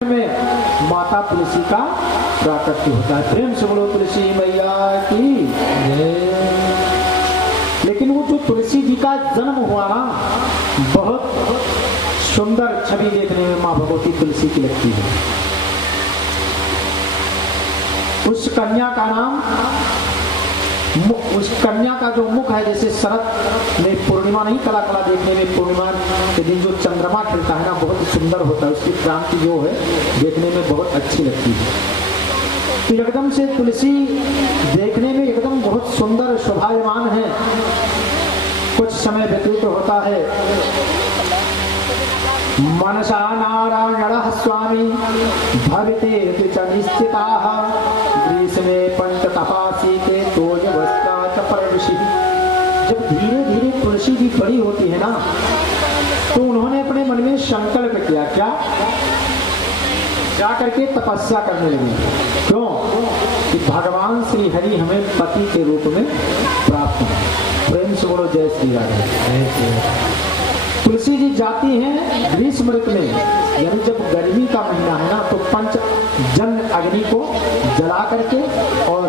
में माता तुलसी का प्राकट्य होता है। प्रेम से बोलो तुलसी मैया की। लेकिन वो जो तुलसी जी का जन्म हुआ ना, बहुत सुंदर छवि देखने में माँ भगवती तुलसी की लगती है। उस कन्या का नाम, उस कन्या का जो मुख है, जैसे शरद में पूर्णिमा नहीं, कला कला देखने में पूर्णिमा के दिन जो चंद्रमा खिलता है ना, बहुत ही सुंदर होता है। उसकी क्रांति जो है देखने में बहुत अच्छी लगती है। तो एकदम से तुलसी देखने में एकदम बहुत सुंदर शोभायमान है। कुछ समय व्यतीत होता है, मनसा नारायण स्वामी भवते निश्चिताः ग्रीष्मे पंचतपासीते तोजवस्त्राच परवशिः। जब धीरे धीरे तुलसी जी बड़ी होती है ना, तो उन्होंने अपने मन में संकल्प किया, क्या जाकर के तपस्या करने लगी। क्यों? कि भगवान श्री हरि हमें पति के रूप में प्राप्त हो। प्रेम से बोलो जय श्री राधे। तुलसी जी जाती हैं ग्रीष्म ऋतु में, यानी जब गर्मी का महीना है ना, तो पंच जन अग्नि को जला करके और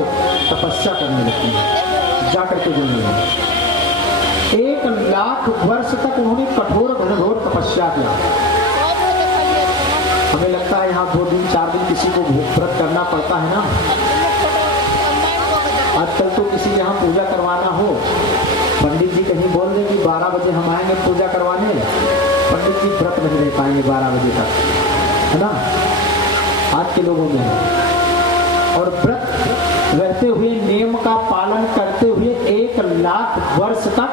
तपस्या करने लगती है। जाकर के जल में 1,00,000 वर्ष तक उन्होंने कठोर घनघोर तपस्या किया। हमें लगता है यहाँ 2 दिन 4 दिन किसी को व्रत करना पड़ता है ना। आजकल तो किसी यहाँ पूजा करवाना हो, पंडित जी कहीं बोल दें कि 12 बजे हम आएंगे पूजा करवाने, पंडित जी व्रत नहीं रह पाएंगे 12 बजे तक, है ना। आज के लोगों में और व्रत रहते हुए, नियम का पालन करते हुए 1,00,000 वर्ष तक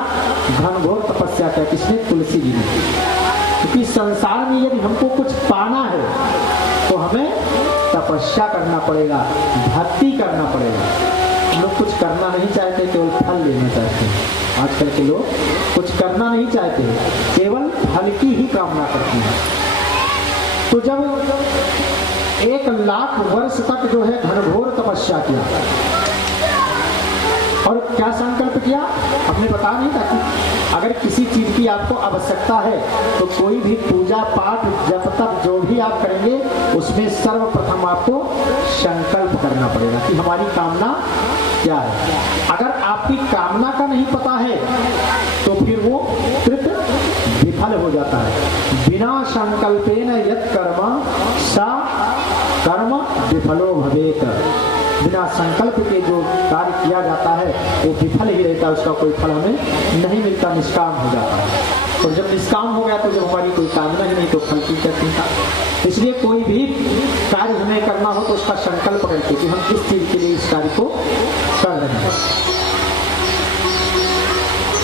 घनघोर तपस्या किया। किसने? तुलसी जी ने। क्योंकि संसार में यदि हमको कुछ पाना है तो हमें तपस्या करना पड़ेगा, भक्ति करना पड़ेगा। लोग कुछ करना नहीं चाहते, केवल फल लेना चाहते हैं। आजकल के लोग कुछ करना नहीं चाहते, केवल फल की ही कामना करते हैं। तो जब 1,00,000 वर्ष तक जो है घनघोर तपस्या किया, और क्या संकल्प किया? हमने बता नहीं था कि अगर किसी चीज की आपको आवश्यकता है तो कोई भी पूजा पाठ जब तक जो भी आप करेंगे, उसमें सर्वप्रथम आपको संकल्प करना पड़ेगा कि हमारी कामना क्या है। अगर आपकी कामना का नहीं पता है तो फिर वो कृत विफल हो जाता है। बिना संकल्पेन यत् कर्म सा कर्म विफलो भवेत। बिना संकल्प के जो कार्य किया जाता है वो विफल ही रहता है, उसका कोई फल हमें नहीं मिलता, निष्काम हो जाता है। और जब निष्काम हो गया तो जब हमारी कोई कामना ही नहीं तो फल की क्या चिंता। इसलिए कोई भी कार्य हमें करना हो तो उसका संकल्प करके कि हम किस चीज के लिए इस कार्य को कर रहे हैं।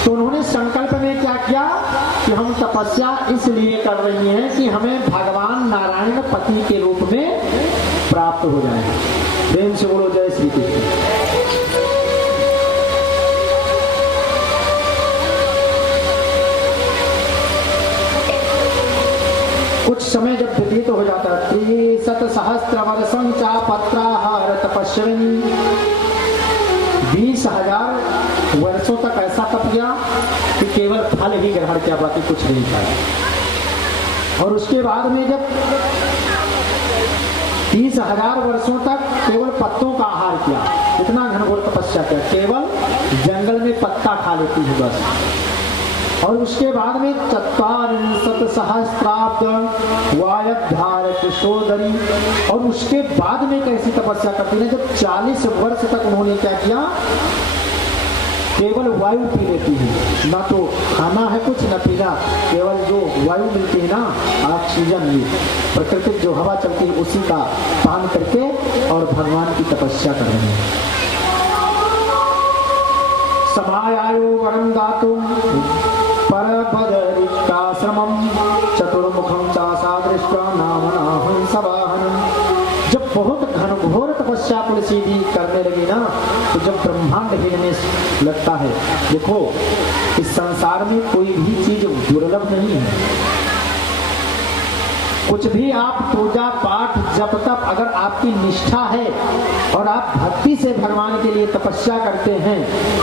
तो उन्होंने संकल्प में क्या किया कि हम तपस्या इसलिए कर रही हैं कि हमें भगवान नारायण पति के रूप में प्राप्त हो जाए। प्रेम से बोलो जय श्री कृष्ण। कुछ समय जब व्यतीत हो जाता है, 300 वर्षं चा पत्राहार तपस्विनी, 20,000 वर्षों तक ऐसा तप किया कि केवल फल ही ग्रहण किया, बाकी कुछ नहीं खाया। और उसके बाद में जब 30,000 वर्षों तक केवल पत्तों का आहार किया, इतना घनघोर तपस्या किया, केवल जंगल में पत्ता खा लेती है बस। और उसके बाद में 44 सहस्त्राब्द वायधार किशोदरी। और उसके बाद में कैसी तपस्या करती है, जब 40 वर्ष तक उन्होंने क्या किया, केवल वायु पी लेती है, ना तो खाना है कुछ न पीना, केवल जो वायु मिलती है ना, ऑक्सीजन, ये प्राकृतिक जो हवा चलती है उसी का पान करके और भगवान की तपस्या कर रहे हैं। समायायो वरम दातुम परपदरिक्ताश्रमं चतुर्मुखं चासा दृष्ट्वा नाम सवाहनम्। जब बहुत घनघोर तपस्या तुलसी जी करने लगी ना, तो जब ब्रह्मांड हिलने लगता है। देखो, इस संसार में कोई भी चीज दुर्लभ नहीं है। कुछ भी आप पूजा पाठ जप तप, अगर आपकी निष्ठा है और आप भक्ति से भगवान के लिए तपस्या करते हैं,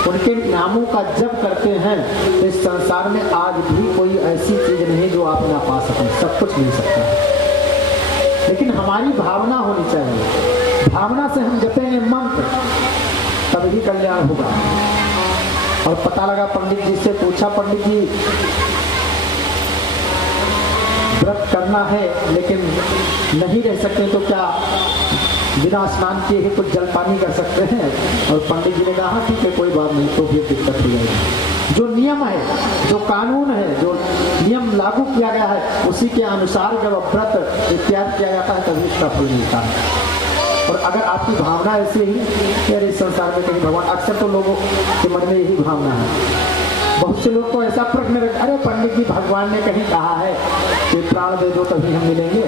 उनके नामों का जप करते हैं, तो इस संसार में आज भी कोई ऐसी चीज नहीं जो आप ना पा सकें। सब कुछ मिल सकता है। लेकिन हमारी भावना होनी चाहिए। भावना से हम जपेंगे मंत्र तभी कल्याण होगा। और पता लगा, पंडित जी से पूछा, पंडित जी व्रत करना है लेकिन नहीं रह सकते तो क्या बिना स्नान किए ही कुछ जलपानी कर सकते हैं? और पंडित जी ने कहा ठीक है, कोई बात नहीं, तो फिर दिक्कत हो जाएगी। जो नियम है, जो कानून है, जो नियम लागू किया गया है, उसी के अनुसार जब व्रत इत्यादि किया जाता है तभी उसका फल मिलता है। और अगर आपकी भावना ऐसी ही यार इस संसार में कहीं भगवान, अक्सर तो लोगों के मन में यही भावना है। बहुत से लोग को ऐसा प्रश्न रखते, अरे पंडित जी भगवान ने कहीं कहा है कि प्राण दे दो तभी हम मिलेंगे।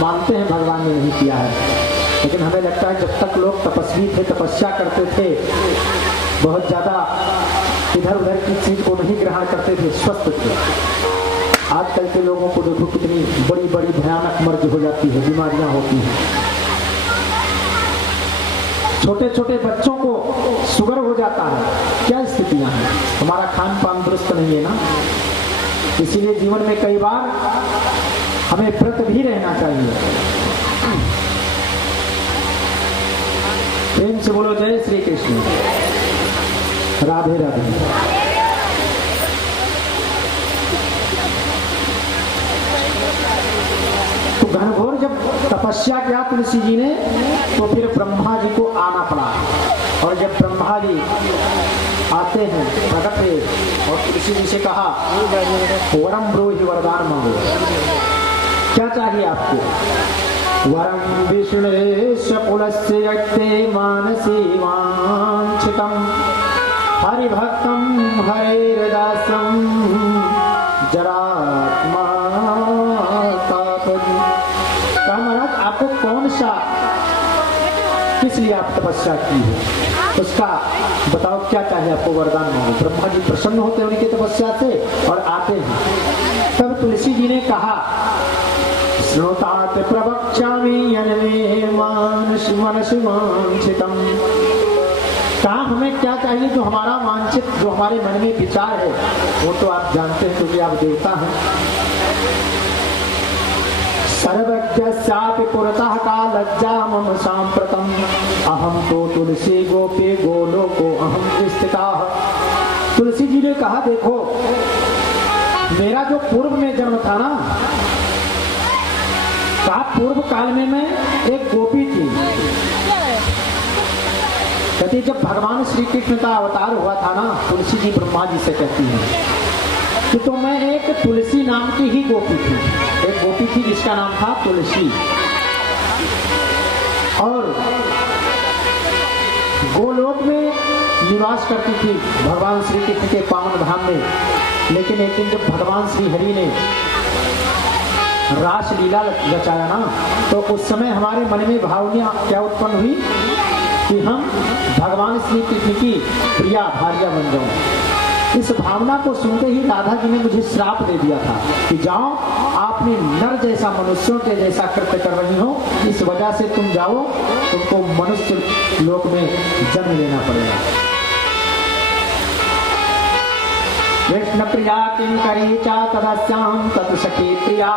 मानते हैं भगवान ने नहीं किया है, लेकिन हमें लगता है जब तक लोग तपस्वी थे, तपस्या करते थे, बहुत ज्यादा इधर उधर की चीज को नहीं ग्रहण करते थे, स्वस्थ थे। आजकल के लोगों को देखो कितनी बड़ी बड़ी भयानक मर्ज हो जाती है, बीमारियां होती हैं। छोटे छोटे बच्चों को शुगर हो जाता है। क्या स्थितियां हैं? हमारा खान पान दुरुस्त नहीं है ना। इसीलिए जीवन में कई बार हमें व्रत भी रहना चाहिए। प्रेम से बोलो जय श्री कृष्ण, राधे राधे। तो घनघोर जब तपस्या किया तुलसी जी ने, तो फिर ब्रह्मा जी को आना पड़ा। और जब ब्रह्मा जी आते हैं, प्रकट है, और तुलसी जी से कहा वरम ब्रूहि वरदान मांगो, क्या चाहिए आपको? वरम विष्णुरेश पुलस्य यत्ते मानसी वांछितम हरिभक्तम हरेर्दासम जरात्मा। महाराज आपको कौन सा, किस लिए आप तपस्या की है, उसका बताओ, क्या चाहिए आपको? वरदान मांगो। ब्रह्मा जी प्रसन्न होते हैं उनकी तपस्या से और आते हैं। तब तुलसी जी ने कहा श्रोतात प्रवक्ष्यामि यन्मे मनसि वांछितम। कहा हमें क्या चाहिए, जो हमारा वांछित, जो हमारे मन में विचार है, वो तो आप जानते हैं क्योंकि आप देवता हैं। सर्वज्ञस्यापि पुरतः का लज्जा मम सांप्रतम अहम तो तुलसी गोपे गोलोको अहम स्थिता। तुलसी जी ने कहा देखो, मेरा जो पूर्व में जन्म था ना, कहा पूर्व काल में मैं एक गोपी थी। कहती जब भगवान श्री कृष्ण का अवतार हुआ था ना, तुलसी जी ब्रह्मा जी से कहती है कि तो मैं एक तुलसी नाम की ही गोपी थी। एक गोपी थी जिसका नाम था तुलसी, और गोलोक में निवास करती थी भगवान श्री कृष्ण के पावन धाम में। लेकिन एक दिन जब भगवान श्री हरि ने रास लीला रचाया ना, तो उस समय हमारे मन में भावना क्या उत्पन्न हुई कि हम भगवान श्री कृष्ण की प्रिया भार्या बन जाऊं। इस भावना को सुनते ही राधा जी ने मुझे श्राप दे दिया था कि जाओ, आपने नर जैसा मनुष्यों के जैसा कृत्य कर रही हो, इस वजह से तुम जाओ, तुमको मनुष्य लोक में जन्म लेना पड़ेगा। कृष्ण प्रिया किंकरी चा तदस्याम तत्सखी प्रिया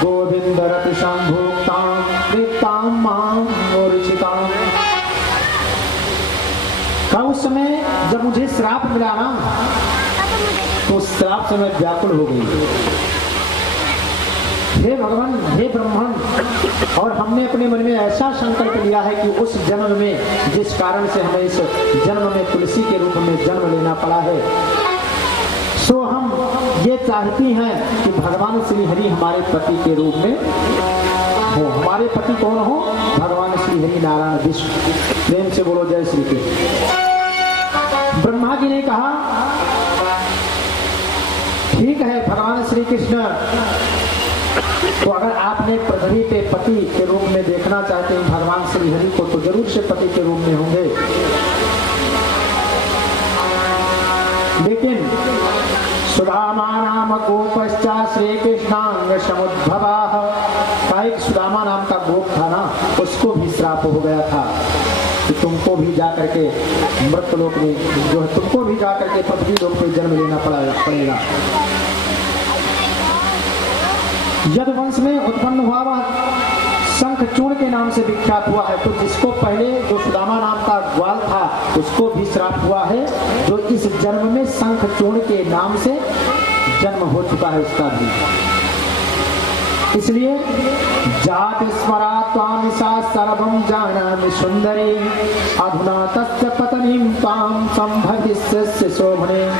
गोविंद रति संभोक्ताम कृताम मां मूर्छिताम। उस समय जब मुझे श्राप मिला ना, तो उस श्राप से मैं व्याकुल हो गई। हे भगवान, हे ब्रह्मन, और हमने अपने मन में ऐसा संकल्प लिया है कि उस जन्म में, जिस कारण से हमें इस जन्म में तुलसी के रूप में जन्म लेना पड़ा है, सो हम ये चाहती हैं कि भगवान श्री हरि हमारे पति के रूप में हो। हमारे पति कौन हो? भगवान श्री हरि नारायण विष्णु। प्रेम से बोलो जय श्री कृष्ण। ब्रह्मा जी ने कहा ठीक है भगवान श्री कृष्ण, तो अगर आपने पृथ्वी पे पति के रूप में देखना चाहते हैं भगवान श्री हरि को, तो जरूर से पति के रूप में होंगे। लेकिन सुदामा नाम गोपश्चा श्री कृष्णांग समुद्भवा, का एक सुदामा नाम का गोप था ना, उसको भी श्राप हो गया था कि तुमको भी जा करके मृत लोक में, जो है तुमको भी जा करके पृथ्वी लोक में जन्म लेना पड़ेगा। यदुवंश में उत्पन्न हुआ वह शंखचूर्ण के नाम से विख्यात हुआ है। तो जिसको पहले जो सुदामा नाम का ग्वाल था उसको भी श्राप हुआ है, जो इस जन्म में शंखचूर्ण के नाम से जन्म हो चुका है उसका भी। इसलिए जाति स्मरा त्वामिषा सर्वं जानामि सुंदरी अधुना तस्य पतनीं तां संभविष्यस्य शोभने।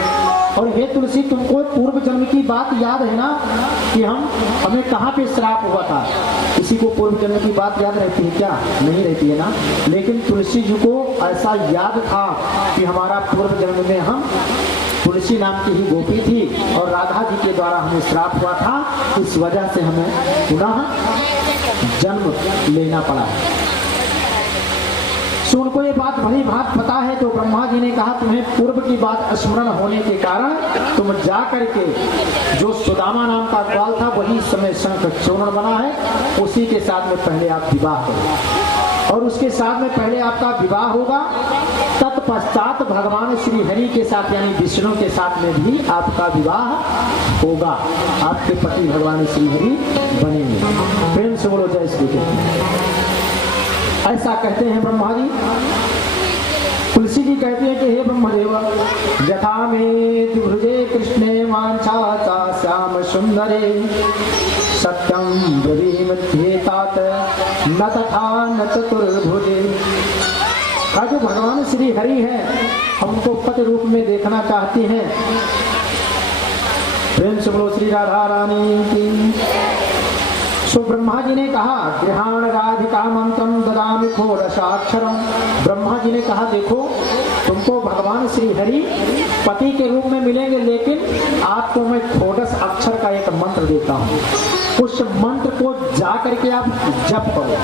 और हे तुलसी, तुमको पूर्व जन्म की बात याद है ना कि हमें कहाँ पे श्राप हुआ था? किसी को पूर्व जन्म की बात याद रहती है क्या? नहीं रहती है ना। लेकिन तुलसी जी को ऐसा याद था कि हमारा पूर्व जन्म में हम तुलसी नाम की ही गोपी थी और राधा जी के द्वारा हमें श्राप हुआ था, इस वजह से हमें पुनः जन्म लेना पड़ा। सो उनको ये बात भली भात पता है। तो ब्रह्मा जी ने कहा तुम्हें पूर्व की बात स्मरण होने के कारण तुम जा करके जो सुदामा नाम का ग्वाल था वही इस समय शंखचूर्ण बना है, उसी के साथ में पहले आप विवाह करो और उसके साथ में पहले आपका विवाह होगा। तत्पश्चात भगवान श्री हरि के साथ यानी विष्णु के साथ में भी आपका विवाह होगा। आपके पति भगवान श्री हरि बनेंगे। प्रेम से बोलो जय श्री कृष्ण। ऐसा कहते हैं ब्रह्मा जी। तुलसी जी कहते हैं कि हे ब्रह्मदेव, यथा में द्विभुजे कृष्णे वांछा चा श्याम सुंदरे सत्यम ब्रवीमध्येतात न तथा न चतुर्भुजे। का जो भगवान श्री हरि है हमको पति रूप में देखना चाहती हैं। प्रेम से बोलो श्री राधा रानी की। सो ब्रह्मा जी ने कहा गृहाण राधिका मंत्रम ददामि षोडशाक्षरम। ब्रह्मा जी ने कहा देखो तुमको भगवान श्री हरि पति के रूप में मिलेंगे, लेकिन आपको मैं षोडश अक्षर का एक मंत्र देता हूँ। उस मंत्र को जा करके आप जप करो।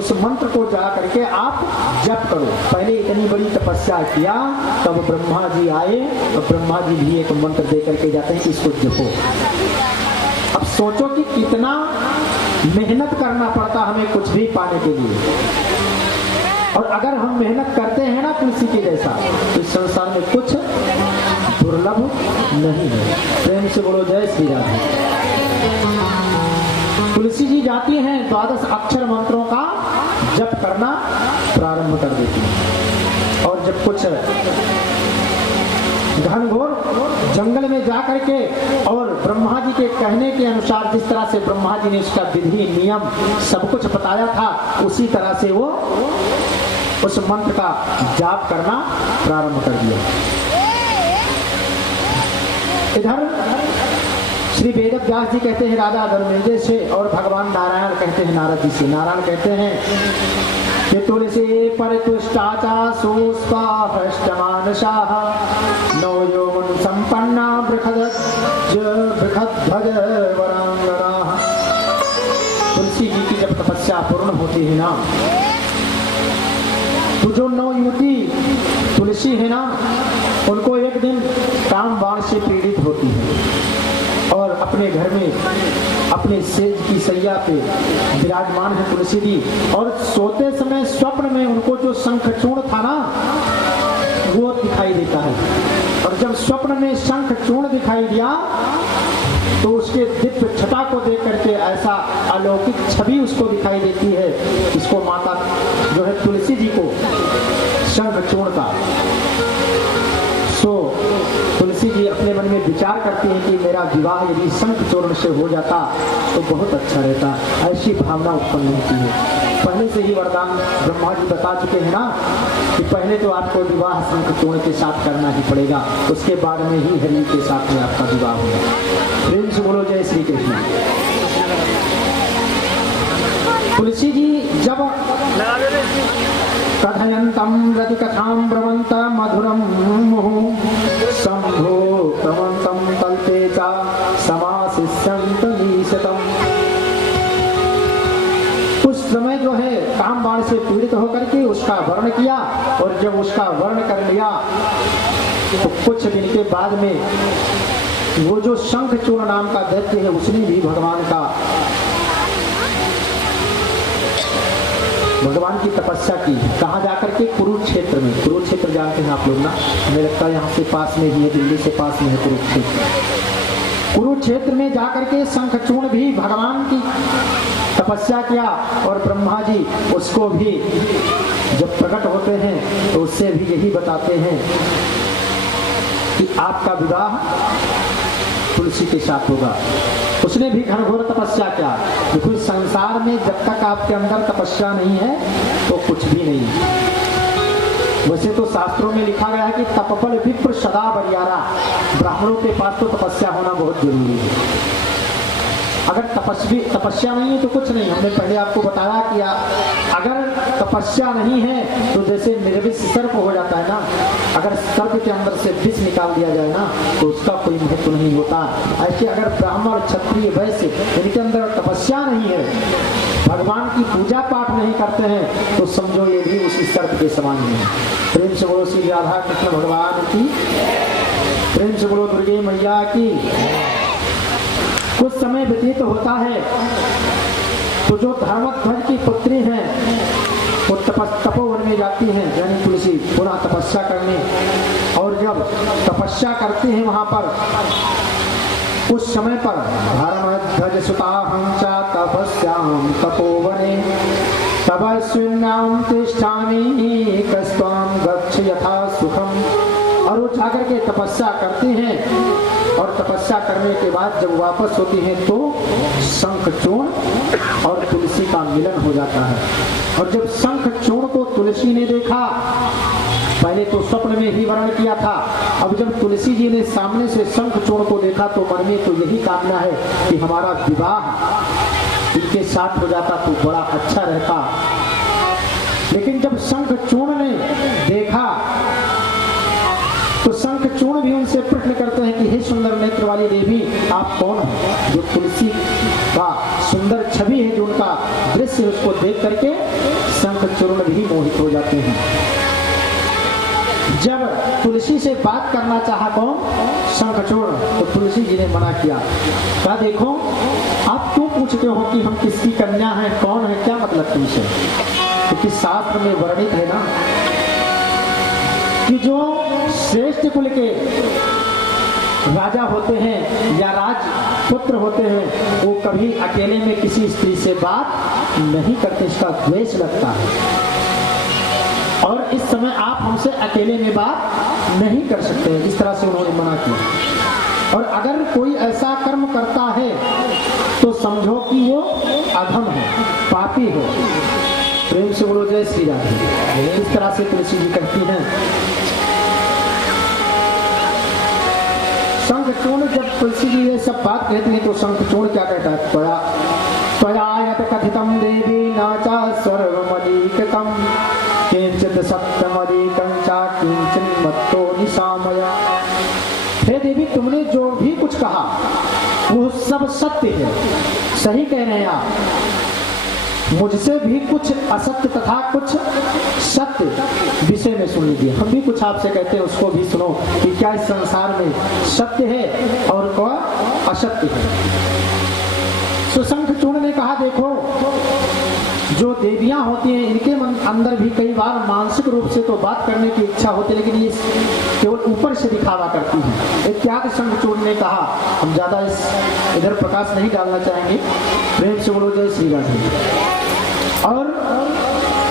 उस मंत्र को जा करके आप जप करो। पहले इतनी बड़ी तपस्या किया, तब ब्रह्मा जी आए और ब्रह्मा जी भी एक मंत्र दे करके जाते हैं कि इसको जपो। अब सोचो कि कितना मेहनत करना पड़ता हमें कुछ भी पाने के लिए, और अगर हम मेहनत करते हैं ना तुलसी के जैसा, तो इस संसार में कुछ दुर्लभ नहीं है। प्रेम से बोलो जय श्री राम। तुलसी जी जाती हैं 12 अक्षर मंत्रों का जप करना प्रारंभ कर देती हैं, और जब कुछ घनघोर जंगल में जा करके और ब्रह्मा जी के कहने के अनुसार जिस तरह से ब्रह्मा जी ने उसका विधि नियम सब कुछ बताया था, उसी तरह से वो उस मंत्र का जाप करना प्रारंभ कर दिया। इधर श्री वेद व्यास जी कहते हैं राजा धर्मेंद्र से, और भगवान नारायण कहते हैं नारद जी से। नारायण कहते हैं कि तुलसी परितुष्टाचा सुस्पाष्टमानसाः नौ यौवन संपन्ना बृहद्ध्वज वरांगनाः। तुलसी जी की जब तपस्या पूर्ण होती है ना, तो जो नौ युवती तुलसी है ना, उनको एक दिन काम बाण से पीड़ित होती है और अपने घर में अपने सेज की सैया पे विराजमान है तुलसी जी। और सोते समय स्वप्न में उनको जो शंखचूर्ण था ना वो दिखाई देता है, और जब स्वप्न में शंखचूर्ण दिखाई दिया तो उसके दिव्य छटा को देख करके ऐसा अलौकिक छवि उसको दिखाई देती है। इसको माता जो है तुलसी जी को शंखचूर्ण का। सो तुलसी जी अपने मन में विचार करती हैं कि मेरा विवाह यदि शंखचूर्ण से हो जाता तो बहुत अच्छा रहता। ऐसी भावना उत्पन्न होती है। पहले से ही वरदान ब्रह्मा जी बता चुके हैं ना कि पहले तो आपको विवाह शंखचूर्ण के साथ करना ही पड़ेगा, उसके बाद में ही हरि के साथ में आपका विवाह होगा। प्रेम से बोलो जय श्री कृष्ण। तुलसी जी जब कथयन्तं रतिकथां ब्रवन्त मधुरं मुहुः शम्भो प्रवन्तं तल्पे च समासिष्यन्त ईशतम्। उस समय जो है काम बाण से पीड़ित होकर के उसका वर्ण किया, और जब उसका वर्ण कर लिया तो कुछ दिन के बाद में वो जो शंखचूर्ण नाम का दैत्य है उसने भी भगवान की तपस्या की। कहाँ जाकर के? कुरुक्षेत्र में। कुरुक्षेत्र जानते हैं आप लोग ना, हमें लगता है यहाँ से पास में ही है, दिल्ली से पास में है कुरुक्षेत्र। कुरुक्षेत्र में जाकर के शंखचूर्ण भी भगवान की तपस्या किया और ब्रह्मा जी उसको भी जब प्रकट होते हैं तो उससे भी यही बताते हैं कि आपका विवाह तुलसी के साथ होगा। उसने भी घनघोर तपस्या किया। देखो संसार में जब तक आपके अंदर तपस्या नहीं है तो कुछ भी नहीं है। वैसे तो शास्त्रों में लिखा गया है कि तपबल विप्र सदा बरियारा, ब्राह्मणों के पास तो तपस्या होना बहुत जरूरी है। अगर तपस्या नहीं है तो कुछ नहीं। हमने पहले आपको बताया कि अगर तपस्या नहीं है तो जैसे निर्विष सर्प हो जाता है ना, अगर सर्प के अंदर से विष निकाल दिया जाए ना तो उसका कोई महत्व नहीं होता। ऐसे अगर ब्राह्मण क्षत्रिय वैश्य इनके अंदर तपस्या नहीं है, भगवान की पूजा पाठ नहीं करते हैं तो समझो ये भी उसी सर्प के समान है। प्रेम से बोलो श्री राधा कृष्ण भगवान की, प्रेम से बोलो दुर्गे मैया की। कुछ समय व्यतीत होता है तो जो धर्मध्वज की पुत्री हैं वो तपोवन में जाती हैं, यानी तुलसी पुनः तपस्या करने। और जब तपस्या करती हैं वहां पर उस समय पर धर्मध्वज सुताहं च तपस्यां तपोवने तपस्विन्यां तिष्ठामि कस्त्वां गच्छ यथा सुखम। और वो जाकर के तपस्या करती हैं और तपस्या करने के बाद जब वापस होती हैं तो शंखचूर्ण और तुलसी का मिलन हो जाता है। और जब शंखचूर्ण को तुलसी ने देखा, पहले तो स्वप्न में ही वर्णन किया था, अब जब तुलसी जी ने सामने से शंखचूर्ण को देखा तो मन में तो यही कामना है कि हमारा विवाह इनके साथ हो जाता तो बड़ा अच्छा रहता। लेकिन जब शंखचूर्ण ने देखा तो शंखचूर्ण भी उनसे प्रश्न करते हैं कि हे सुंदर नेत्र वाली देवी, आप कौन हैं? जो तुलसी का सुंदर छवि है, जो उनका दृश्य उसको देख करके शंखचूर्ण भी मोहित हो जाते हैं। जब तुलसी से बात करना चाहा कौन? शंखचूर्ण, तो तुलसी जी ने मना किया। क्या देखो आप क्यों पूछते हो कि हम किसकी कन्या हैं, कौन है, क्या मतलब तुमसे? क्योंकि शास्त्र में वर्णित है ना कि जो श्रेष्ठ कुल के राजा होते हैं या राजपुत्र होते हैं वो कभी अकेले में किसी स्त्री से बात नहीं करते, इसका द्वेष लगता है। और इस समय आप हमसे अकेले में बात नहीं कर सकते, इस तरह से उन्होंने मना किया। और अगर कोई ऐसा कर्म करता है तो समझो कि वो अधम है, पापी है। प्रेम से बोलो जय श्री राधे। इस तरह से तुलसी जी कहती हैं। शंखचूर्ण जब तुलसी जी ये सब बात कहती है तो शंखचूर्ण क्या कहता है? त्वया कथितम देवी नाचा सर्वमलीकृतम किंचित सत्यमलीकं च किंचित मत्तो निशामया। हे देवी, तुमने जो भी कुछ कहा वो सब सत्य है, सही कह रहे हैं आप। मुझसे भी कुछ असत्य तथा कुछ सत्य विषय में सुन लीजिए। हम भी कुछ आपसे कहते हैं उसको भी सुनो कि क्या इस संसार में सत्य है और क्या असत्य है। तो शंखचूर्ण ने कहा देखो, जो देवियां होती हैं इनके अंदर भी कई बार मानसिक रूप से तो बात करने की इच्छा होती है, लेकिन ये केवल ऊपर से दिखावा करती हैं। इत्यादि शंखचूर्ण ने कहा। हम ज्यादा इधर प्रकाश नहीं डालना चाहेंगे। प्रेम से बोलो जय श्री राधे। और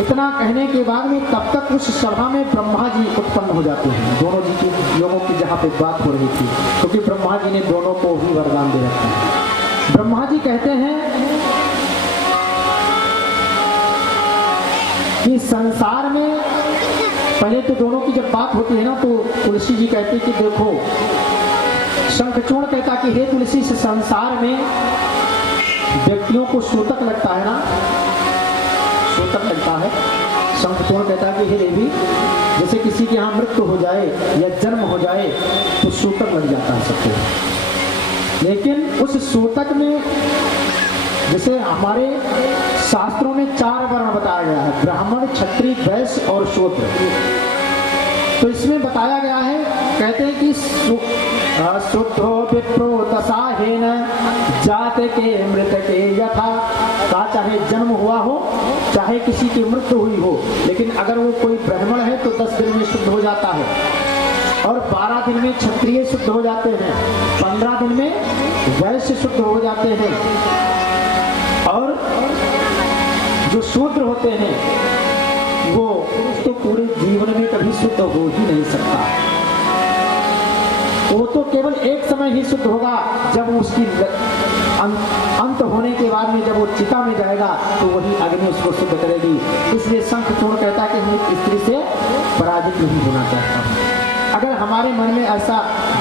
इतना कहने के बाद में तब तक उस सभा में ब्रह्मा जी उत्पन्न हो जाते हैं, दोनों जी के लोगों की जहाँ पे बात हो रही थी, क्योंकि ब्रह्मा जी ने दोनों को भी वरदान दे रखा है। ब्रह्मा जी कहते हैं कि संसार में पहले तो दोनों की जब बात होती है ना तो तुलसी जी कहते कि देखो, शंखचूर्ण कहता कि हे तुलसी, से संसार में व्यक्तियों को सूतक लगता है ना, सूतक लगता है। शंखचूर्ण कहता है कि हे देवी, जैसे किसी के यहाँ मृत्यु हो जाए या जन्म हो जाए तो सूतक लग जाता है सबको। लेकिन उस सूतक में जैसे हमारे शास्त्रों में 4 वर्ण बताया गया है, ब्राह्मण, क्षत्रिय, वैश्य और शूद्र। तो इसमें बताया गया है, कहते हैं कि शुद्धो विप्रो दशाहेन जाते के मृत के यथा। का चाहे जन्म हुआ हो चाहे किसी की मृत्यु हुई हो, लेकिन अगर वो कोई ब्राह्मण है तो 10 दिन में शुद्ध हो जाता है। और 12 दिन में क्षत्रिय शुद्ध हो जाते हैं, 15 दिन में वैश्य शुद्ध हो जाते हैं, और जो शूद्र होते हैं वो पुरुष तो पूरे जीवन में कभी शुद्ध हो ही नहीं सकता। वो तो केवल एक समय ही शुद्ध होगा, जब उसकी अंत होने के बाद में जब वो चिता में जाएगा तो वही अग्नि उसको शुद्ध करेगी। इसलिए शंखचूड़ कहता है कि मैं एक स्त्री से पराजित नहीं होना चाहता हूँ। अगर हमारे मन में ऐसा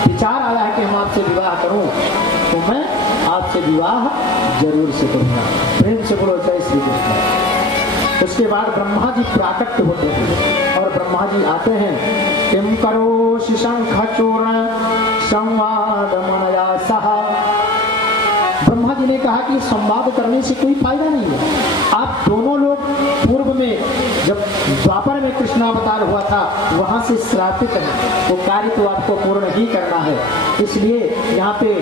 विचार आया है कि हम आपसे विवाह करूं, तो मैं आपसे विवाह जरूर से करूंगा। प्रेम से बोलो जय श्री कृष्ण। उसके बाद ब्रह्मा जी प्राकट्य होते हैं और ब्रह्मा जी आते हैं। किम करोषि शंखचूर्ण संवाद मनया सह। ब्रह्मा जी ने कहा कि संवाद करने से कोई फायदा नहीं है। आप दोनों लोग पूर्व में जब द्वापर में कृष्णावतार हुआ था वहां से श्रापित है, वो कार्य तो आपको पूर्ण ही करना है। इसलिए यहाँ पे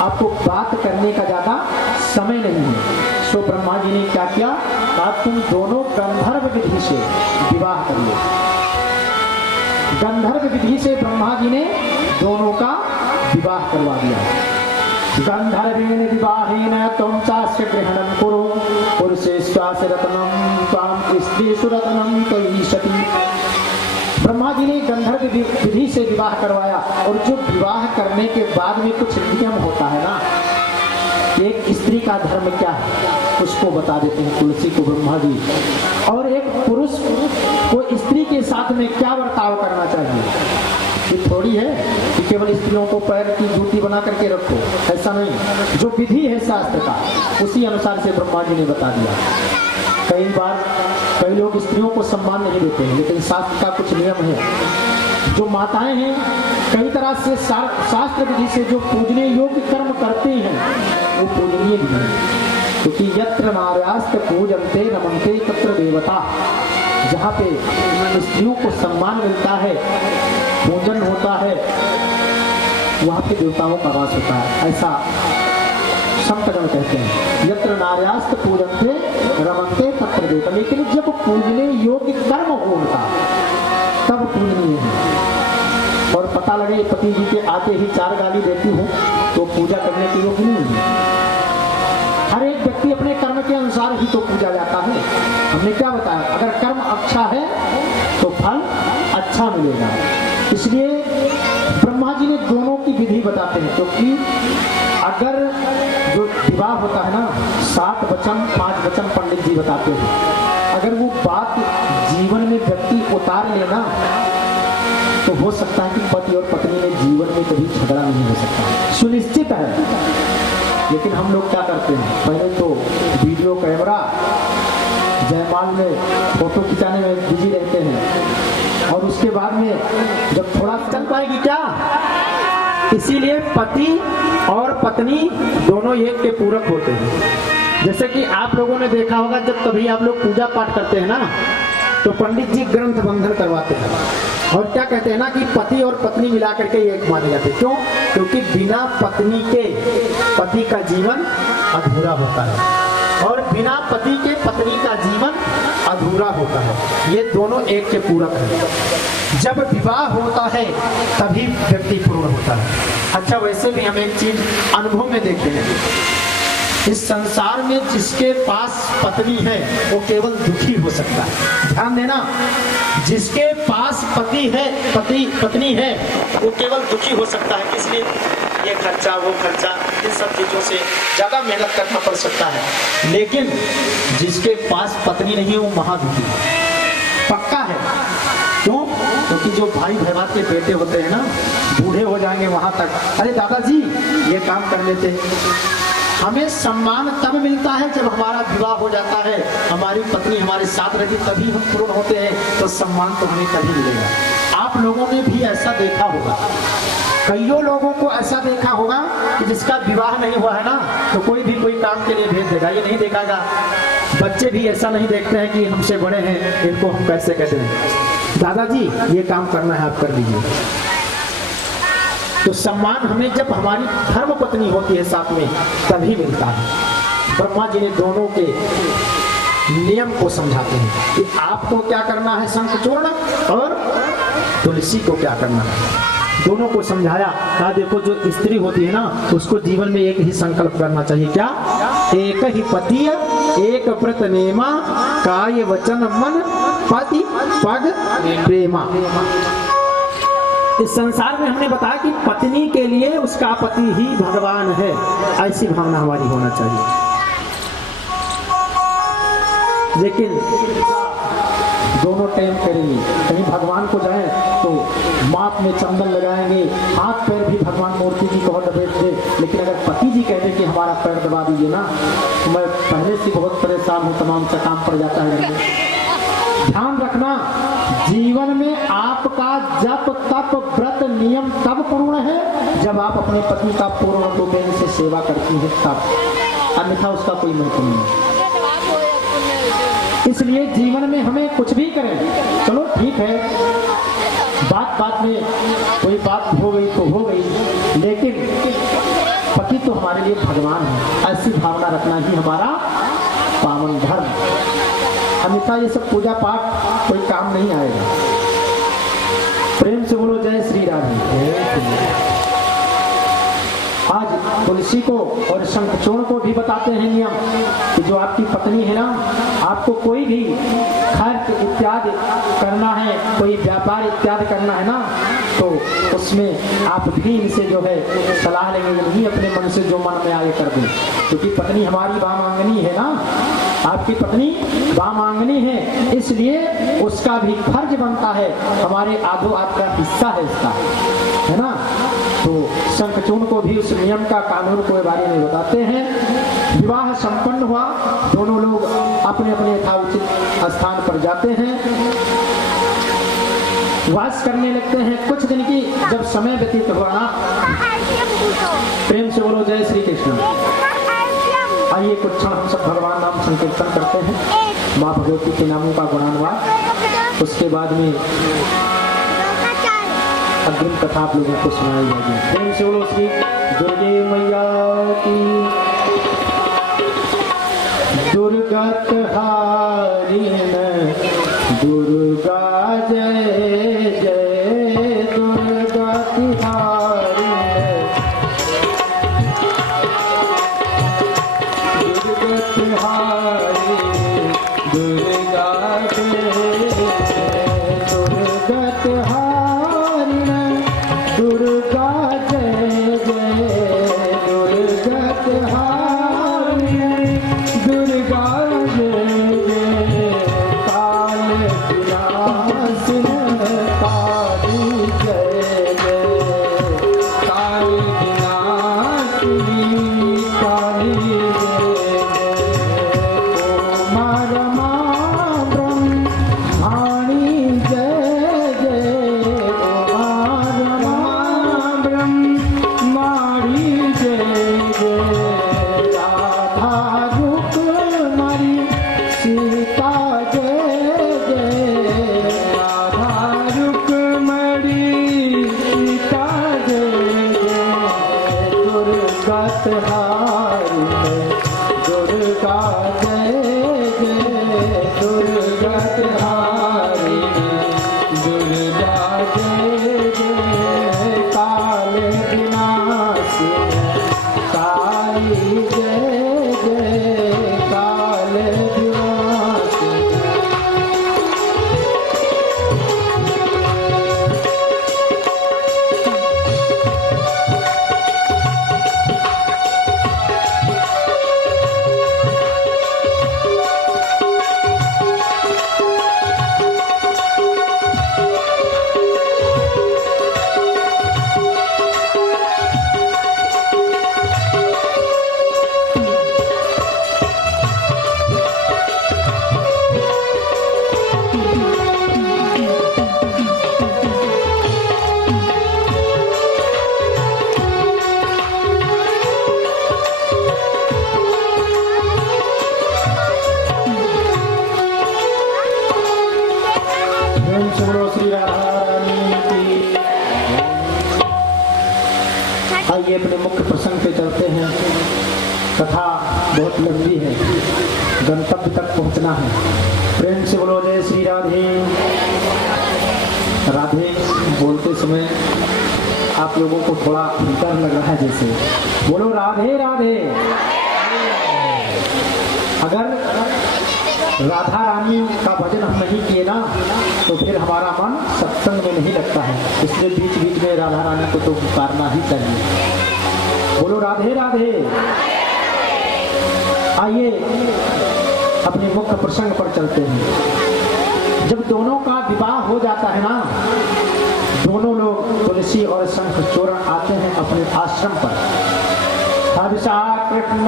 आपको बात करने का ज्यादा समय नहीं है। सो ब्रह्मा जी ने क्या किया, कहा तुम दोनों गंधर्व विधि से विवाह करिए। गंधर्व विधि से ब्रह्मा जी ने दोनों का विवाह करवा दिया। गंधर्वेण विवाहेन त्वं चास्य ग्रहणं कुरु पुरुषेश्वास्य रत्नं त्वां स्त्रीषु रत्नं त्वयीशति। ब्रह्मा जी ने गंधर्व विधि से विवाह करवाया। और जो विवाह करने के बाद में कुछ नियम होता है ना, एक स्त्री का धर्म क्या है उसको बता देते हैं तुलसी को ब्रह्मा जी, और एक पुरुष को स्त्री के साथ में क्या बर्ताव करना चाहिए। ये थोड़ी है कि केवल स्त्रियों को पैर की जूती बना करके रखो, ऐसा नहीं। जो विधि है शास्त्र का उसी अनुसार से ब्रह्मा जी ने बता दिया। कई बार कई लोग स्त्रियों को सम्मान नहीं देते हैं, लेकिन शास्त्र का कुछ नियम है। जो माताएं हैं कई तरह से शास्त्र विधि से जो पूजने योग्य कर्म करते हैं वो पूजनीय भी है, क्योंकि यत्र नार्यास्त पूजन्ते रमन्ते तत्र देवता। जहाँ पे स्त्रियों को सम्मान मिलता है, पूजन होता है, वहाँ पे देवताओं का वास होता है, ऐसा संतगण कहते हैं। यत्र नार्यास्त पूजन्ते रमन्ते तत्र देवता। लेकिन जब पूजने योग्य कर्म हो उनका तब पूजनीय है। और पता लगे पति जी के आते ही 4 गाली देती हूँ तो पूजा करने के योग्य नहीं है। हर एक व्यक्ति अपने कर्म के अनुसार ही तो पूजा जाता है। हमने क्या बताया, अगर कर्म अच्छा है तो फल अच्छा मिलेगा। इसलिए ब्रह्मा जी ने दोनों की विधि बताते हैं, क्योंकि अगर जो विवाह होता है ना 7 वचन 5 वचन पंडित जी बताते हैं, अगर वो बात जीवन में व्यक्ति उतार लेना तो हो सकता है कि पति और पत्नी में जीवन में कभी झगड़ा नहीं हो सकता, सुनिश्चित है। लेकिन हम लोग क्या करते हैं, पहले तो वीडियो कैमरा जयमाल में फोटो खिंचाने में बिजी रहते हैं, और उसके बाद में जब थोड़ा चल पाएगी क्या, इसीलिए पति और पत्नी दोनों एक के पूरक होते हैं। जैसे कि आप लोगों ने देखा होगा, जब कभी आप लोग पूजा पाठ करते हैं ना तो पंडित जी ग्रंथ बंधन करवाते हैं, और क्या कहते हैं ना कि पति और पत्नी मिला करके एक माने जाते हैं। क्यों? क्योंकि बिना पत्नी के पति का जीवन अधूरा होता है, और बिना पति के पत्नी का जीवन अधूरा होता है। ये दोनों एक के पूरक हैं। जब विवाह होता है तभी व्यक्ति पूर्ण होता है। अच्छा, वैसे भी हम एक चीज अनुभव में देखते हैं, इस संसार में जिसके पास पत्नी है वो केवल दुखी हो सकता है। ध्यान देना, जिसके पास पति है पत्नी है वो केवल दुखी हो सकता है। इसलिए ये खर्चा वो खर्चा, इन सब चीजों से ज्यादा मेहनत करना पड़ सकता है। लेकिन जिसके पास पत्नी नहीं है वो महादुखी पक्का है। क्यों? क्योंकि जो भाई बहन के बेटे होते हैं ना, बूढ़े हो जाएंगे वहां तक, अरे दादाजी ये काम कर लेते। हमें सम्मान तब मिलता है जब हमारा विवाह हो जाता है, हमारी पत्नी हमारे साथ रहती, तभी हम पूर्ण होते हैं, तो सम्मान तो हमें तभी मिलेगा। आप लोगों ने भी ऐसा देखा होगा, कईयों लोगों को ऐसा देखा होगा कि जिसका विवाह नहीं हुआ है ना तो कोई भी कोई काम के लिए भेज देगा, ये नहीं देखागा। बच्चे भी ऐसा नहीं देखते हैं कि हमसे बड़े हैं, इनको हम कैसे कहते हैं, दादाजी ये काम करना है आप कर लीजिए। तो सम्मान हमें जब हमारी धर्म पत्नी होती है साथ में तभी मिलता है। ब्रह्मा जी ने दोनों के नियम को समझाते हैं कि आपको क्या करना है, शंखचूर्ण और तुलसी को क्या करना है। दोनों को समझाया। कहा देखो जो स्त्री होती है ना उसको जीवन में एक ही संकल्प करना चाहिए। क्या? एक ही पति एक व्रत नेमा, काय वचन मन पति पग प्रेमा। इस संसार में हमने बताया कि पत्नी के लिए उसका पति ही भगवान है, ऐसी भावना हमारी होना चाहिए। लेकिन दोनों टाइम करेंगे, कहीं भगवान को जाए तो माथ में चंदन लगाएंगे, हाथ पैर भी भगवान मूर्ति की कहो लपेट दे। लेकिन अगर पति जी कहते कि हमारा पैर दबा दीजिए ना, तो मैं पहले से बहुत परेशान हूँ, तमाम सा काम पड़ जाता है। ध्यान रखना, जीवन में आपका जप तप व्रत नियम तब पूर्ण है जब आप अपने पति का पूर्ण रूप से सेवा करती हैं, तब, अन्यथा उसका कोई महत्व नहीं है। इसलिए जीवन में हमें कुछ भी करें, चलो ठीक है, बात बात में कोई बात हो गई तो हो गई, लेकिन पति तो हमारे लिए भगवान है, ऐसी भावना रखना ही हमारा पावन धर्म। अन्यथा ये सब पूजा पाठ कोई काम नहीं आएगा। प्रेम से बोलो जय श्री राधे। आज तुलसी को और शंखचूर्ण को भी बताते हैं नियम कि जो आपकी पत्नी है ना, आपको कोई भी खर्च इत्यादि करना है, कोई व्यापार इत्यादि करना है ना, तो उसमें आप भी इनसे जो है सलाह लेंगे, नहीं अपने मन से जो मन में आए कर दें। क्योंकि पत्नी हमारी वामांगनी है ना, आपकी पत्नी वामांगनी है, इसलिए उसका भी फर्ज बनता है, हमारे आधो आपका हिस्सा है इसका, है ना। तो शंखचूर्ण को भी उस नियम का कानून के बारे में बताते हैं। विवाह संपन्न हुआ, दोनों लोग अपने अपने यथाउचित स्थान पर जाते हैं, वास करने लगते हैं। कुछ दिन की जब समय व्यतीत हुआ ना, प्रेम से बोलो जय श्री कृष्ण। आइए कुछ क्षण हम सब भगवान नाम संकीर्तन करते हैं, माँ भगवती के नामों का गुणानुवाद, उसके बाद में अग्रिम कथा आप लोगों को सुनाई जाएगी। प्रेम से बोलो श्री दुर्गे मैया की। दुर्गत हारिण दुर्गा जय जय, दुर्गत हारिण दुर्गत हारिण दुर्गा जय जय, दुर्गत हारिण दुर्गा जय जय, दुर्गत हारिण दुर्गा जय जय, काल विनाशिन काली जय जय, काल विनाशिनी काली जय जय, उमा रमा ब्रह्माणी जय जय, उमा रमा ब्रह्माणी जय जय, राधा रुक्मणी सीता जय जय, राधा रुक्मणी सीता जय जय, दुर्गत हारिण दुर्गा जय जय, दुर्गत हारिण दुर्गा जय जय, काल विनाशिन काली जय जय, काल विनाशिन। प्रेम से बोलो श्री राधा रानी की। आइए अपने मुख्य प्रसंग पे चलते हैं। कथा बहुत लंबी है, गंतव्य तक पहुंचना है। प्रेम से बोलो जय श्री राधे राधे। बोलते समय आप लोगों को थोड़ा डर लग रहा है जैसे। बोलो राधे राधे। अगर राधा रानी का भजन हम नहीं किए ना तो फिर हमारा मन सत्संग में नहीं लगता है, इसलिए बीच बीच में राधा रानी को तो पुकारना ही चाहिए। बोलो राधे राधे। आइए अपने मुख्य प्रसंग पर चलते हैं। जब दोनों का विवाह हो जाता है ना, दोनों लोग तुलसी और शंख चूर्ण आते हैं अपने आश्रम पर। हर्षा कृष्ण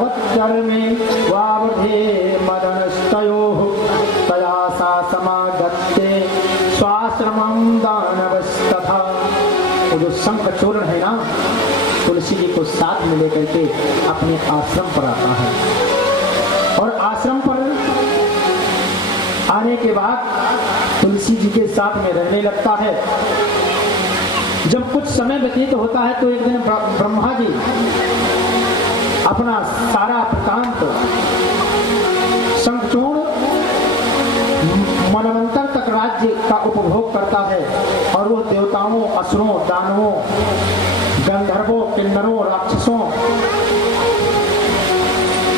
वत्कर्मे वावधे मदनस्तयोः तया सा समागत्ते स्वाश्रमं दानवस्तथा। वो जो शंख चूर्ण है ना, तुलसी जी को साथ में लेकर के अपने आश्रम पर आता है और आश्रम पर आने के बाद तुलसी जी के साथ में रहने लगता है। जब कुछ समय व्यतीत होता है तो एक दिन ब्रह्मा जी अपना सारा वृत्तांत शंखचूर्ण मनवंतर तक राज्य का उपभोग करता है और वो देवताओं, असुरों, दानवों, गंधर्वों, किन्नरों, राक्षसों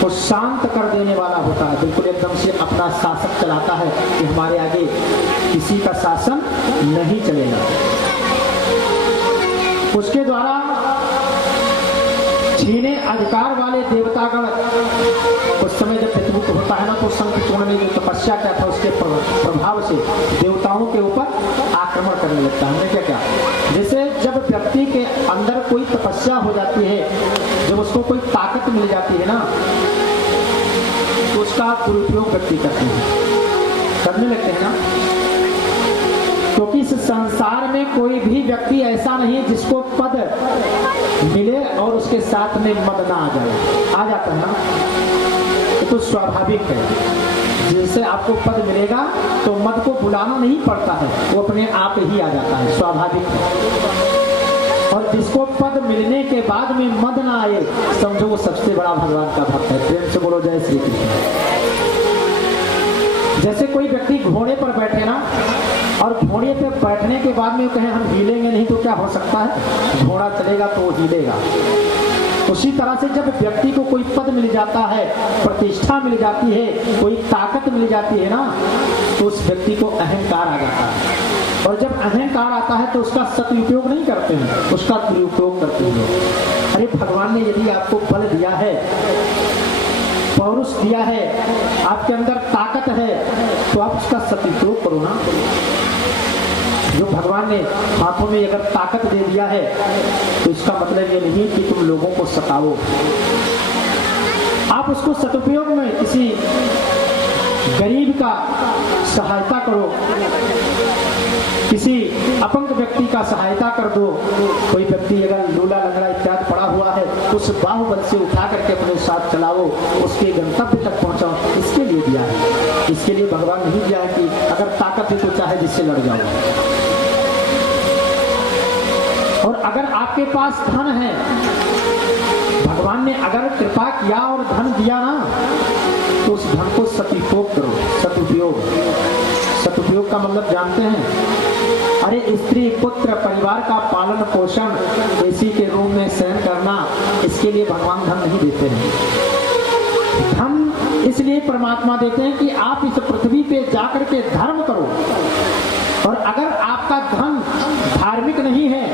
को शांत कर देने वाला होता है। बिल्कुल एकदम से अपना शासन चलाता है कि हमारे आगे किसी का शासन नहीं चलेगा। उसके द्वारा छीने अधिकार वाले देवतागण उस समय जब प्रतिमुक्त होता है ना तो शंखचूर्ण ने जो तपस्या किया था उसके प्रभाव से देवताओं के ऊपर आक्रमण करने लगता है। क्या क्या जैसे जब व्यक्ति के अंदर कोई तपस्या हो जाती है, जब उसको कोई ताकत मिल जाती है ना तो उसका दुरुपयोग व्यक्ति करने लगते हैं ना। क्योंकि इस संसार में कोई भी व्यक्ति ऐसा नहीं है जिसको पद मिले और उसके साथ में मद ना आ जाता है ना, ये तो स्वाभाविक है। जिनसे आपको पद मिलेगा तो मद को बुलाना नहीं पड़ता है, वो अपने आप ही आ जाता है, स्वाभाविक है। और जिसको पद मिलने के बाद में मद ना आए, समझो वो सबसे बड़ा भगवान का भक्त है। प्रेम से बोलो जय श्री कृष्ण। जैसे कोई व्यक्ति घोड़े पर बैठे ना और घोड़े पे बैठने के बाद में कहे हम हिलेंगे नहीं तो क्या हो सकता है, घोड़ा चलेगा तो वो हिलेगा। उसी तरह से जब व्यक्ति को कोई पद मिल जाता है, प्रतिष्ठा मिल जाती है, कोई ताकत मिल जाती है ना तो उस व्यक्ति को अहंकार आ जाता है। और जब अहंकार आता है तो उसका सदुपयोग नहीं करते हैं, उसका दुरुपयोग करते हैं। अरे भगवान ने यदि आपको बल दिया है, पौरुष दिया है, आपके अंदर ताकत है तो आप उसका सदुपयोग करो ना। जो भगवान ने हाथों में अगर ताकत दे दिया है तो इसका मतलब ये नहीं कि तुम लोगों को सताओ। आप उसको सदुपयोग में किसी गरीब का सहायता करो, किसी अपंग व्यक्ति का सहायता कर दो। कोई व्यक्ति अगर लूला लंगड़ा इत्यादि पड़ा हुआ है उस बाहुबल से उठा करके अपने साथ चलाओ, उसके गंतव्य तक पहुंचाओ, इसके लिए दिया है। इसके लिए भगवान नहीं दिया है कि अगर ताकत है तो चाहे जिससे लड़ जाओ। और अगर आपके पास धन है, भगवान ने अगर कृपा किया और धन दिया ना तो उस धन को सदुपयोग करो। सदुपयोग का मतलब जानते हैं? अरे स्त्री, पुत्र, परिवार का पालन पोषण, एसी के रूम में शयन करना, इसके लिए भगवान धन नहीं देते हैं। धन इसलिए परमात्मा देते हैं कि आप इस पृथ्वी पे जाकर के धर्म करो। और अगर आपका धन धार्मिक नहीं है,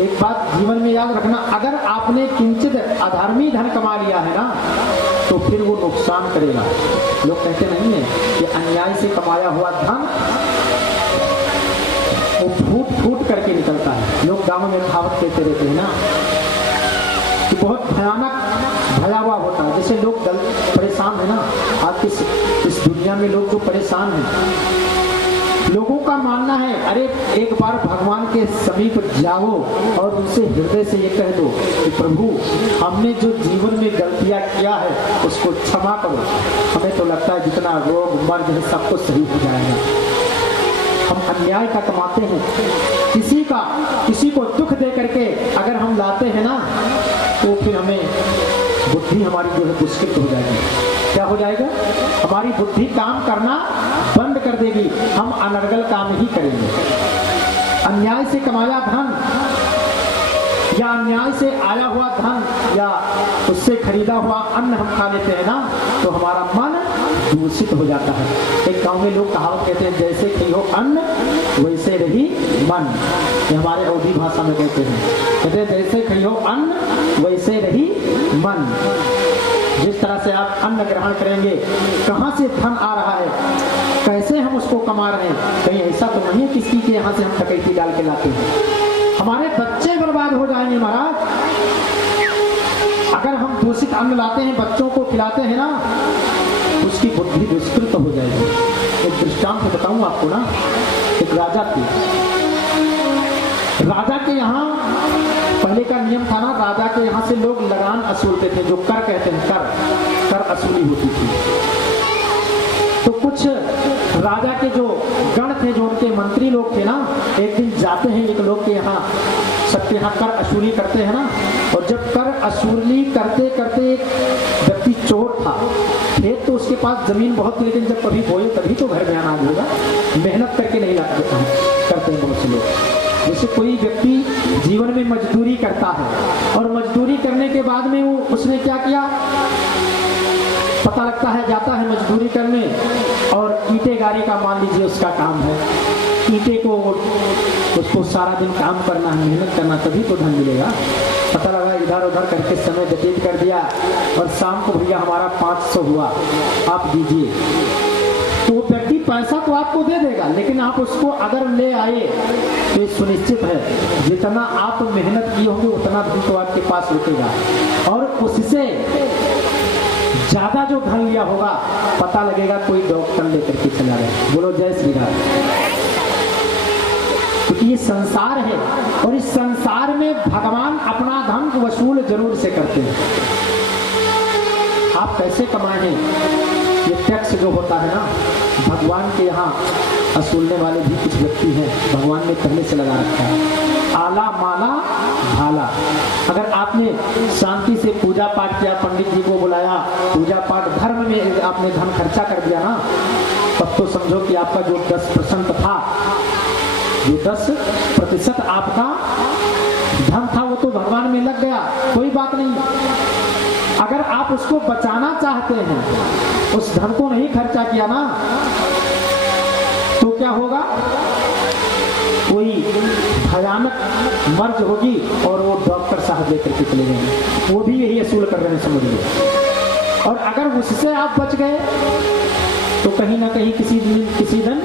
एक बात जीवन में याद रखना, अगर आपने किंचित अधर्मी धन कमा लिया है ना तो फिर वो नुकसान करेगा। लोग कहते नहीं है कि अन्याय से कमाया हुआ धन वो फूट करके निकलता है। लोग गांवों में कहावत कहते रहते हैं ना कि बहुत भयावह होता है। जैसे लोग परेशान है ना, आज इस दुनिया में लोग जो परेशान हैं, लोगों का मानना है अरे एक बार भगवान के समीप जाओ और उनसे हृदय से ये कह दो कि प्रभु हमने जो जीवन में गलतियां किया है उसको क्षमा करो। हमें तो लगता है जितना रोग मर्ज है सब कुछ सही हो जाएगा। हम अन्याय का कमाते हैं, किसी को दुख दे करके अगर हम लाते हैं ना तो फिर हमें बुद्धि हमारी जो है दुष्कृत हो जाएगी। क्या हो जाएगा? हमारी बुद्धि काम करना बंद कर देगी, हम अनर्गल काम ही करेंगे। अन्याय से कमाया धन या अन्याय से आया हुआ धन या उससे खरीदा हुआ अन्न हम खा लेते हैं ना, तो हमारा मन दूषित हो जाता है। एक गांव में लोग कहावत कहते हैं, जैसे कि हो अन्न वैसे रही मन। ये हमारे अवधी भाषा में कहते हैं, जैसे कि हो अन्न वैसे रही मन। जिस तरह से आप अन्न ग्रहण करेंगे, कहाँ से धन आ रहा है, कैसे हम उसको कमा रहे हैं, कहीं ऐसा तो नहीं है किसी के यहाँ से हम डकैती डाल के लाते हैं। हमारे बच्चे बर्बाद हो जाएंगे महाराज। अगर हम दूषित अन्न लाते हैं, बच्चों को खिलाते हैं ना, उसकी बुद्धि विस्तृत हो जाएगी। एक दृष्टांत बताऊं आपको ना, एक राजा थी। राजा के यहाँ पहले का नियम था ना, राजा के यहाँ से लोग लगान वसूलते थे, जो कर कहते हैं, कर असुली होती थी। तो कुछ राजा के जो गण थे, जो उनके मंत्री लोग थे ना, एक दिन जाते हैं एक लोग के यहाँ, सबके यहाँ कर असूली करते हैं ना, और जब कर असूली करते करते एक व्यक्ति चोर था, खेत तो उसके पास जमीन बहुत थी, लेकिन जब कभी बोए तभी तो घर में अनाज होगा, मेहनत करके नहीं लाते करते हैं बहुत से लोग। जैसे कोई व्यक्ति जीवन में मजदूरी करता है और मजदूरी करने के बाद में उसने क्या किया, पता लगता है, जाता है मजदूरी करने और ईंटे गाड़ी का मान लीजिए उसका काम है, ईंटे को उसको सारा दिन काम करना है, मेहनत करना, तभी तो धन मिलेगा। पता लगा इधर उधर करके समय व्यतीत कर दिया और शाम को भैया हमारा 500 हुआ, आप दीजिए। तो वो व्यक्ति पैसा तो आपको दे देगा, लेकिन आप उसको अगर ले आए तो सुनिश्चित है जितना आप मेहनत किए होंगे उतना धन तो आपके पास रुकेगा, और उससे ज्यादा जो धन लिया होगा पता लगेगा कोई डॉक्टर लेकर के चला गया। बोलो जय श्री राम। क्योंकि ये संसार है और इस संसार में भगवान अपना धन वसूल जरूर से करते हैं। आप कैसे कमाए हैं, ये टैक्स जो होता है ना, भगवान के यहाँ वसूलने वाले भी कुछ व्यक्ति हैं, भगवान ने पहले से लगा रखा है। आला माला भाला। अगर आपने शांति से पूजा पाठ किया, पंडित जी को बुलाया, पूजा पाठ धर्म में आपने धन खर्चा कर दिया ना, तब तो समझो कि आपका जो 10% था, जो 10% आपका धन था, वो तो भगवान में लग गया, कोई बात नहीं। अगर आप उसको बचाना चाहते हैं, उस धन को नहीं खर्चा किया ना, तो क्या होगा, कोई भयानक मर्ज होगी और वो डॉक्टर साहब लेकर के चले गए, वो भी यही असूल कर रहे हैं, समझिए। और अगर उससे आप बच गए तो कहीं ना कहीं किसी दिन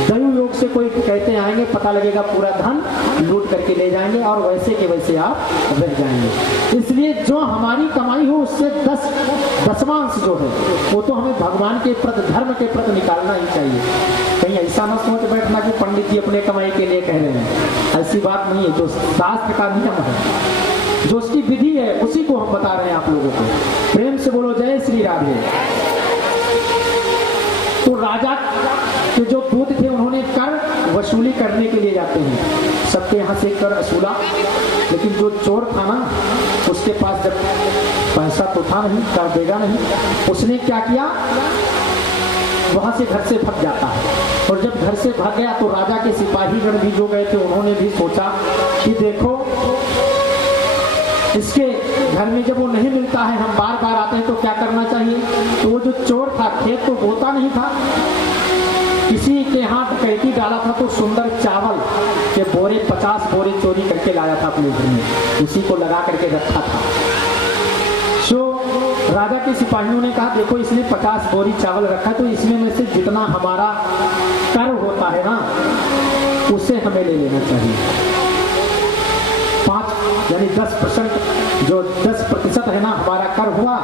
दैव योग से कोई कहते आएंगे, पता लगेगा पूरा धन लूट करके ले जाएंगे और वैसे के वैसे आप रह जाएंगे। इसलिए जो हमारी कमाई हो उससे 10वांश जो है वो तो हमें भगवान के प्रति, धर्म के प्रति निकालना ही चाहिए। कहीं ऐसा न सोच बैठना कि पंडित जी अपने कमाई के लिए कह रहे हैं, ऐसी बात नहीं है। जो शास्त्र का नियम है, जो उसकी विधि है, उसी को हम बता रहे हैं आप लोगों को। प्रेम से बोलो जय श्री राधे। तो राजा के जो दूत थे उन्होंने कर वसूली करने के लिए जाते हैं, सबके यहाँ से कर वसूला, लेकिन जो चोर था ना, उसके पास जब पैसा तो था नहीं, कर देगा नहीं, उसने क्या किया, वहां से घर से भाग जाता है। और जब घर से भाग गया तो राजा के सिपाहीगण भी जो गए थे उन्होंने भी सोचा कि देखो इसके घर में जब वो नहीं मिलता है, हम बार बार आते हैं, तो क्या करना चाहिए। तो वो जो चोर था, खेत तो बोता नहीं था, किसी के यहाँ डकैती डाला था, तो सुंदर चावल के बोरे 50 बोरे चोरी करके लाया था अपने घर में, उसी को लगा करके रखा था। सो राजा के सिपाहियों ने कहा देखो इसने 50 बोरी चावल रखा, तो इसमें में से जितना हमारा कर होता है ना, उसे हमें ले लेना चाहिए। 5 यानी 10%, जो 10% है ना हमारा कर हुआ।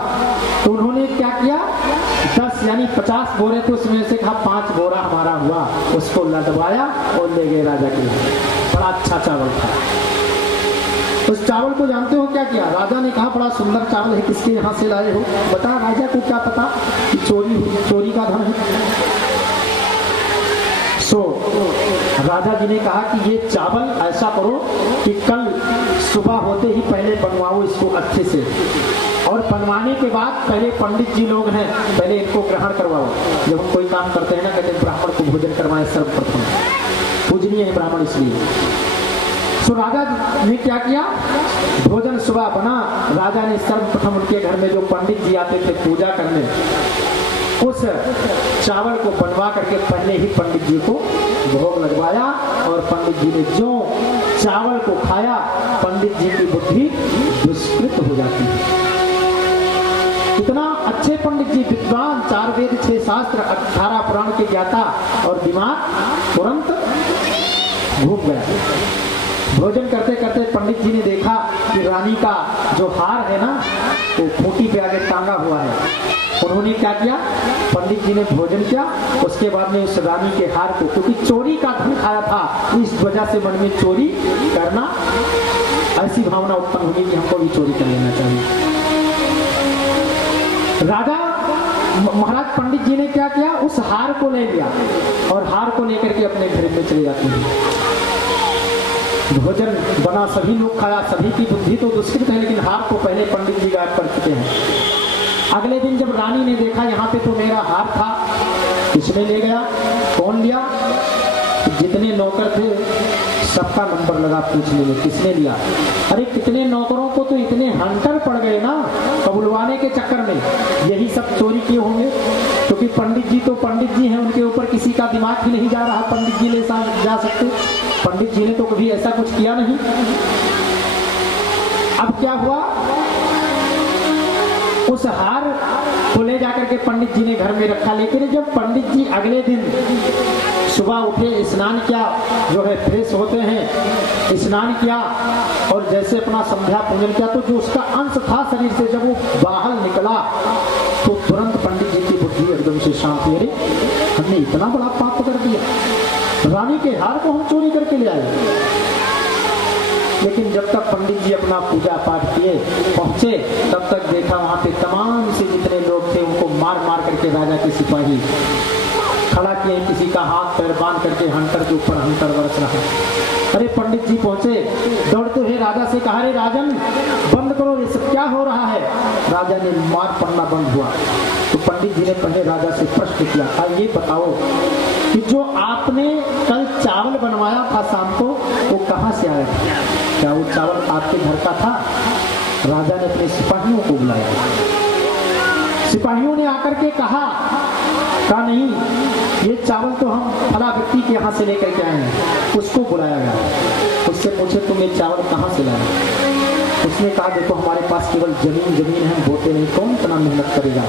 तो उन्होंने क्या किया, 10 यानी 50 बोरे थे, उसमें से कहा 5 बोरा हमारा हुआ, उसको लदवाया और ले गए राजा के लिए। बड़ा अच्छा चावल था। उस चावल को जानते हो क्या किया, राजा ने कहा बड़ा सुंदर चावल है, किसके यहाँ से लाए हो, बता। राजा को क्या पता कि चोरी का धन है। सो राजा जी ने कहा कि ये चावल ऐसा करो कि कल सुबह होते ही पहले बनवाओ इसको अच्छे से, और बनवाने के बाद पहले पंडित जी लोग हैं पहले इनको ग्रहण करवाओ। जब हम कोई काम करते हैं ना, कहते हैं ब्राह्मण को भोजन करवाएं सर्वप्रथम, पूजनीय है ब्राह्मण इसलिए। तो राजा ने क्या किया, भोजन सुबह बना, राजा ने सर्वप्रथम उनके घर में जो पंडित जी आते थे पूजा करने, उस चावल को बनवा करके पहले ही पंडित जी को भोग लगवाया, और पंडित जी ने जो चावल को खाया, पंडित जी की बुद्धि दुष्कृत हो जाती है। इतना अच्छे पंडित जी, विद्वान, 4 वेद 6 शास्त्र 18 पुराण के ज्ञाता, और दिमाग तुरंत घूम गया। भोजन करते करते पंडित जी ने देखा कि रानी का जो हार है ना, वो खूंटी पे आगे टांगा हुआ है। उन्होंने क्या किया, पंडित जी ने भोजन किया, उसके बाद में उस रानी के हार को, क्योंकि चोरी का धन खाया था, इस वजह से मन में चोरी करना, ऐसी भावना उत्पन्न हुई कि हमको भी चोरी कर लेना चाहिए। राजा महाराज पंडित जी ने क्या किया, उस हार को ले लिया, और हार को लेकर के अपने घर में चले जाते हैं। भोजन बना, सभी लोग खाया, सभी की बुद्धि तो दुष्कृत है, लेकिन हार को पहले पंडित जी गायब कर चुके हैं। अगले दिन जब रानी ने देखा यहाँ पे तो मेरा हार था, किसने ले गया, कौन लिया, जितने नौकर थे सबका नंबर लगा पूछने में किसने लिया। अरे कितने नौकरों को तो इतने हंटर पड़ गए ना कबुलवाने के चक्कर में, यही सब चोरी किए होंगे, क्योंकि पंडित जी तो पंडित जी हैं, उनके ऊपर किसी का दिमाग ही नहीं जा रहा, पंडित जी ले जा सकते, पंडित जी ने तो कभी ऐसा कुछ किया नहीं। अब क्या हुआ, उस हार को ले जाकर के पंडित जी ने घर में रखा, लेकिन जब पंडित जी अगले दिन सुबह उठे, स्नान किया, जो है फ्रेश होते हैं, स्नान किया, और जैसे अपना संध्या पूजन किया, तो जो उसका अंश था शरीर से जब वो बाहर निकला, तो तुरंत पंडित जी की बुद्धि एकदम से शांत हुई। अरे हमने इतना बड़ा पाप कर दिया, रानी के हार को हम चोरी करके ले आए। लेकिन जब तक पंडित जी अपना पूजा पाठ किए पहुंचे, तब तक देखा वहां पे तमाम से जितने लोग थे उनको मार मार करके राजा के सिपाही खड़ा किए, किसी का हाथ पैर बांध करके हंटर के ऊपर हंटर बरस रहा। अरे पंडित जी पहुंचे, दौड़ते हुए राजा से कहा, अरे राजन बंद करो, ये सब क्या हो रहा है। राजा ने मार पड़ना बंद हुआ, तो पंडित जी ने पहले राजा से प्रश्न किया, ये बताओ कि जो आपने कल चावल बनवाया था शाम को, वो कहाँ से आया था, क्या वो चावल आपके घर का था। राजा ने अपने सिपाहियों को बुलाया, सिपाहियों ने आकर के कहा नहीं, ये चावल तो हम फला व्यक्ति के यहाँ से लेकर के आए हैं। उसको बुलाया गया, उससे पूछे तुम ये चावल कहाँ से लाए। उसने कहा देखो हमारे पास केवल जमीन है, बोते नहीं, कौन इतना मेहनत करेगा,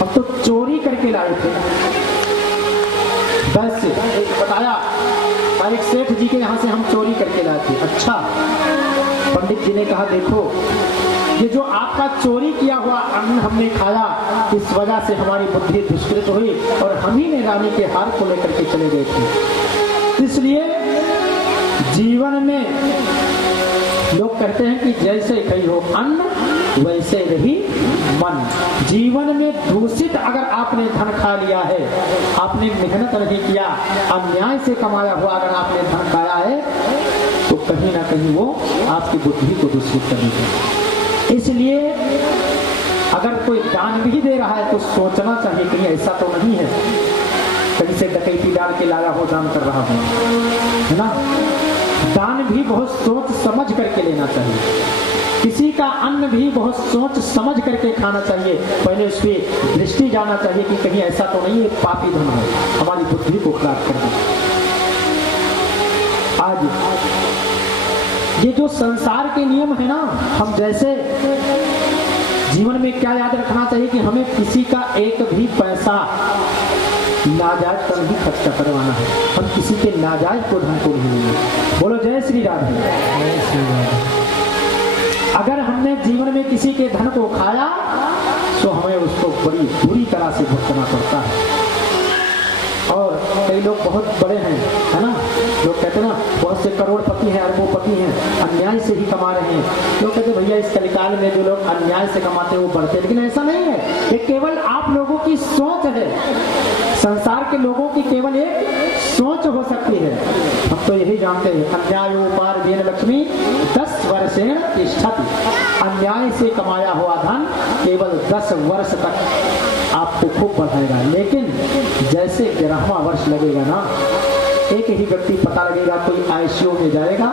अब तो चोरी करके लाए थे। बस बताया एक सेठ जी के यहाँ से हम चोरी करके लाए थे। अच्छा, पंडित जी ने कहा देखो ये जो आपका चोरी किया हुआ अन्न हमने खाया, इस वजह से हमारी बुद्धि दुष्कृत हुई, और हम ही ने रानी के हार को लेकर के चले गए थे। इसलिए जीवन में लोग कहते हैं कि जैसे कही हो अन्न वैसे रही मन। जीवन में दूषित अगर आपने धन खा लिया है, आपने मेहनत नहीं किया, अन्याय से कमाया हुआ अगर आपने धन खाया है, तो कहीं ना कहीं वो आपकी बुद्धि को दूषित करेगी। इसलिए अगर कोई दान भी दे रहा है तो सोचना चाहिए कहीं ऐसा तो नहीं है कहीं से डकैती डाल के लाया हो, दान कर रहा हूं, है ना। दान भी बहुत सोच समझ करके लेना चाहिए, किसी का अन्न भी बहुत सोच समझ करके खाना चाहिए। पहले उस पर दृष्टि जाना चाहिए कि कहीं ऐसा तो नहीं है पापी धन है, हमारी बुद्धि को खराब कर दे। आज ये जो संसार के नियम है ना, हम जैसे जीवन में क्या याद रखना चाहिए कि हमें किसी का एक भी पैसा नाजायज पर नहीं खर्चा करवाना है, हम किसी के नाजायज को धन को नहीं लेंगे। बोलो जय श्री राधे। अगर हमने जीवन में किसी के धन को खाया तो हमें उसको बड़ी बुरी तरह से भुगतना पड़ता है। और कई लोग बहुत बड़े हैं, है ना, लोग कहते हैं ना बहुत से करोड़पति हैं, अरबोपति हैं, अन्याय से ही कमा रहे हैं। लोग कहते भैया इस कलिकाल में जो लोग अन्याय से कमाते हैं वो बढ़ते, लेकिन ऐसा नहीं है, ये केवल आप लोगों की सोच है। संसार के लोगों की केवल एक सोच हो सकती है। हम तो यही जानते हैं, अन्यायोपार्जन लक्ष्मी 10 वर्षेण तिष्ठति। अन्याय से कमाया हुआ धन केवल 10 वर्ष तक आपको खूब बढ़ाएगा, लेकिन जैसे 11वां वर्ष लगेगा ना, एक ही व्यक्ति पता लगेगा, कोई आईसीयू में जाएगा,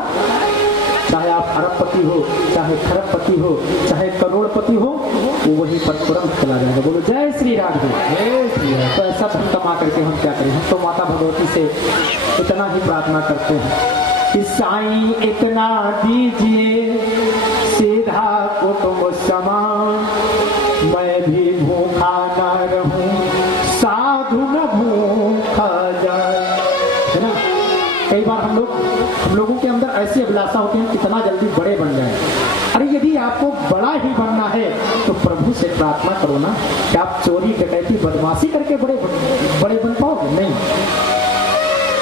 चाहे आप अरबपति हो, चाहे खरबपति हो, चाहे करोड़पति हो, वो वहीं पर तुरंत चला जाएगा। बोलो जय श्री राधे। तो ऐसा धन कमा करके हम क्या करें? हम तो माता भगवती से इतना ही प्रार्थना करते हैं कि साईं इतना दीजिए सीधा कुटुंब समान, मैं भी भूखा न रहूं, साधु न भूखा जाए, है ना। कई बार हम लोगों के अंदर ऐसी अभिलाषा होती है कितना जल्दी बड़े बन जाए। अरे यदि आपको बड़ा ही बनना है तो प्रभु से प्रार्थना करो ना कि आप चोरी डकैती बदमाशी करके बड़े बन पाओगे? नहीं।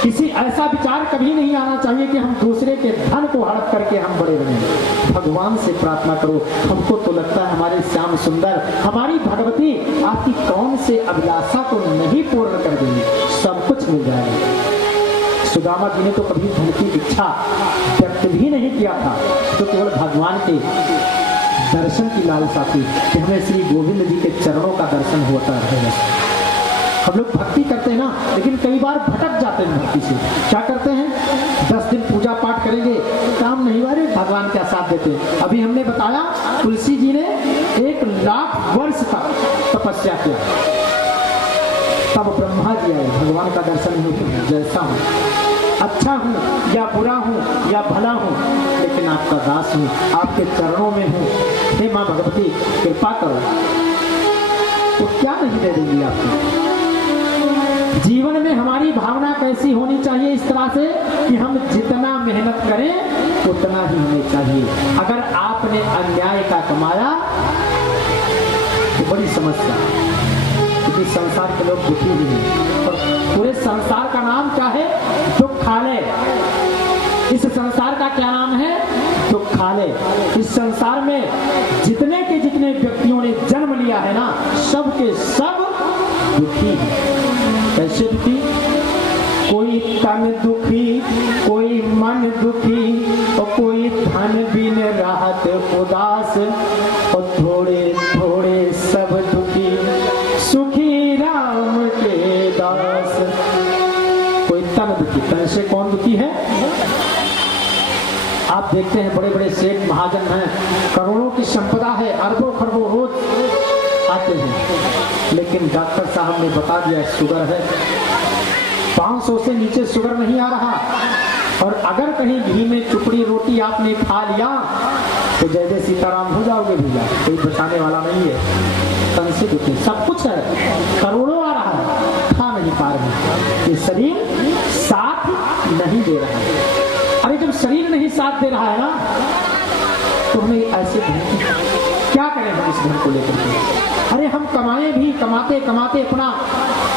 किसी ऐसा विचार कभी नहीं आना चाहिए कि हम दूसरे के धन को हड़प करके हम बड़े बने। भगवान से प्रार्थना करो। हमको तो लगता है हमारे श्याम सुंदर, हमारी भगवती आपकी कौन से अभिलाषा को नहीं पूर्ण कर देंगे, सब कुछ मिल जाएगा। सुदामा जी ने तो कभी धन की इच्छा व्यक्त भी नहीं किया था, तो केवल भगवान के दर्शन की लालसा थी कि हमें श्री गोविंद जी के चरणों का दर्शन होता रहे। हम लोग भक्ति करते हैं ना, लेकिन कई बार भटक जाते हैं भक्ति से। क्या करते हैं? 10 दिन पूजा पाठ करेंगे, काम नहीं वाले, भगवान क्या साथ देते। अभी हमने बताया तुलसी जी ने 1 लाख वर्ष तक तपस्या किया, तब ब्रह्मा जी आए, भगवान का दर्शन नहीं किया। जैसा हूँ, अच्छा हूँ या बुरा हूँ या भला हूँ, लेकिन आपका दास हूँ, आपके चरणों में हूँ, हे माँ भगवती कृपा करो। तो क्या नहीं दे देंगी आपको? जीवन में हमारी भावना कैसी होनी चाहिए? इस तरह से कि हम जितना मेहनत करें उतना ही हमें चाहिए। अगर आपने अन्याय का कमाया तो बड़ी समस्या, क्योंकि संसार के लोग दुखी भी हैं और पूरे संसार का नाम क्या है? दुखालय। इस संसार का क्या नाम है? दुखालय। इस संसार में जितने के जितने व्यक्तियों ने जन्म लिया है ना, सब के सब दुखी हैं। कैसे दुखी? कोई तन दुखी, कोई मन दुखी, और कोई धन बिन राहत उदास, और थोड़े थोड़े सब दुखी, सुखी राम के दास। कोई तन दुखी, तन से कौन दुखी है? आप देखते हैं बड़े बड़े सेठ महाजन हैं, करोड़ों की संपदा है, अरबों खरबों रोज आते हैं, लेकिन डॉक्टर साहब ने बता दिया शुगर है, 500 से नीचे शुगर नहीं आ रहा। और अगर कहीं घी में चुपड़ी रोटी आपने खा लिया तो जय जय सीताराम हो जाओगे भैया, कोई बचाने वाला नहीं है। तन से दुखी, सब कुछ है, करोड़ों आ रहा है, खा नहीं पा रहे, ये शरीर साथ नहीं दे रहा है। अरे जब शरीर नहीं साथ दे रहा है ना, तो हमें ऐसे क्या करें हम इस धन को लेकर के? अरे हम कमाएं भी, कमाते कमाते अपना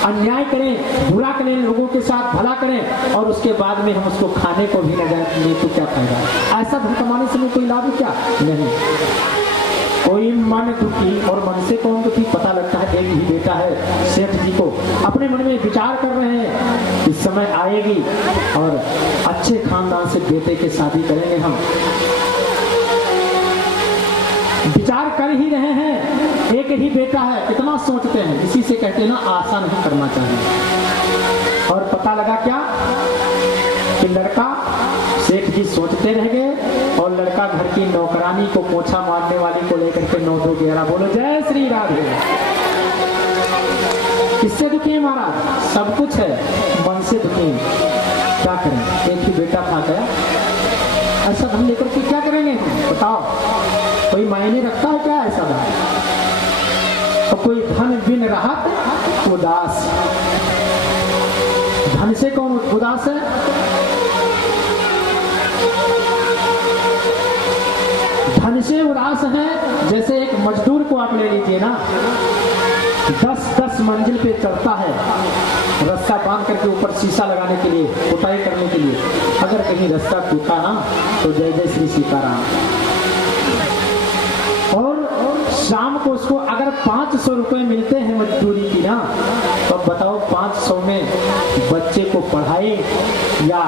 अन्याय करें, बुरा करें, लोगों के साथ भला करें, और उसके बाद में हम उसको खाने को भी न जाए तो क्या फायदा? ऐसा धन कमाने से कोई लाभ है क्या? नहीं। कोई मन दुखी, और मन से कौन दुखी? पता लगता है एक ही बेटा है सेठ जी को, अपने मन में विचार कर रहे हैं इस समय आएगी और अच्छे खानदान से बेटे की शादी करेंगे। हम विचार कर ही रहे हैं, एक ही बेटा है, कितना सोचते हैं। इसी से कहते हैं ना, आशा नहीं करना चाहिए। और पता लगा क्या कि लड़का, सेठ जी सोचते रह गए और लड़का घर की नौकरानी को, पोछा मारने वाली को लेकर के 9-2-11 बोलो जय श्री राधे। किससे दुखी है महाराज? सब कुछ है, मन से दुखी। क्या करें? एक ही बेटा था क्या? ऐसा धन लेकर के क्या करेंगे? बताओ, कोई मायने रखता है क्या ऐसा धन? तो कोई धन बिन राहत उदास। धन से कौन उदास है? धन से उदास है। जैसे एक मजदूर को आप ले लीजिए ना, 10-10 मंजिल पे चढ़ता है, रास्ता बांध करके ऊपर शीशा लगाने के लिए, पुताई करने के लिए। अगर कहीं रास्ता टूटा ना तो जय जय श्री सीताराम। और शाम को उसको अगर 500 रुपए मिलते हैं मजदूरी की ना, तो बताओ 500 में बच्चे को पढ़ाए या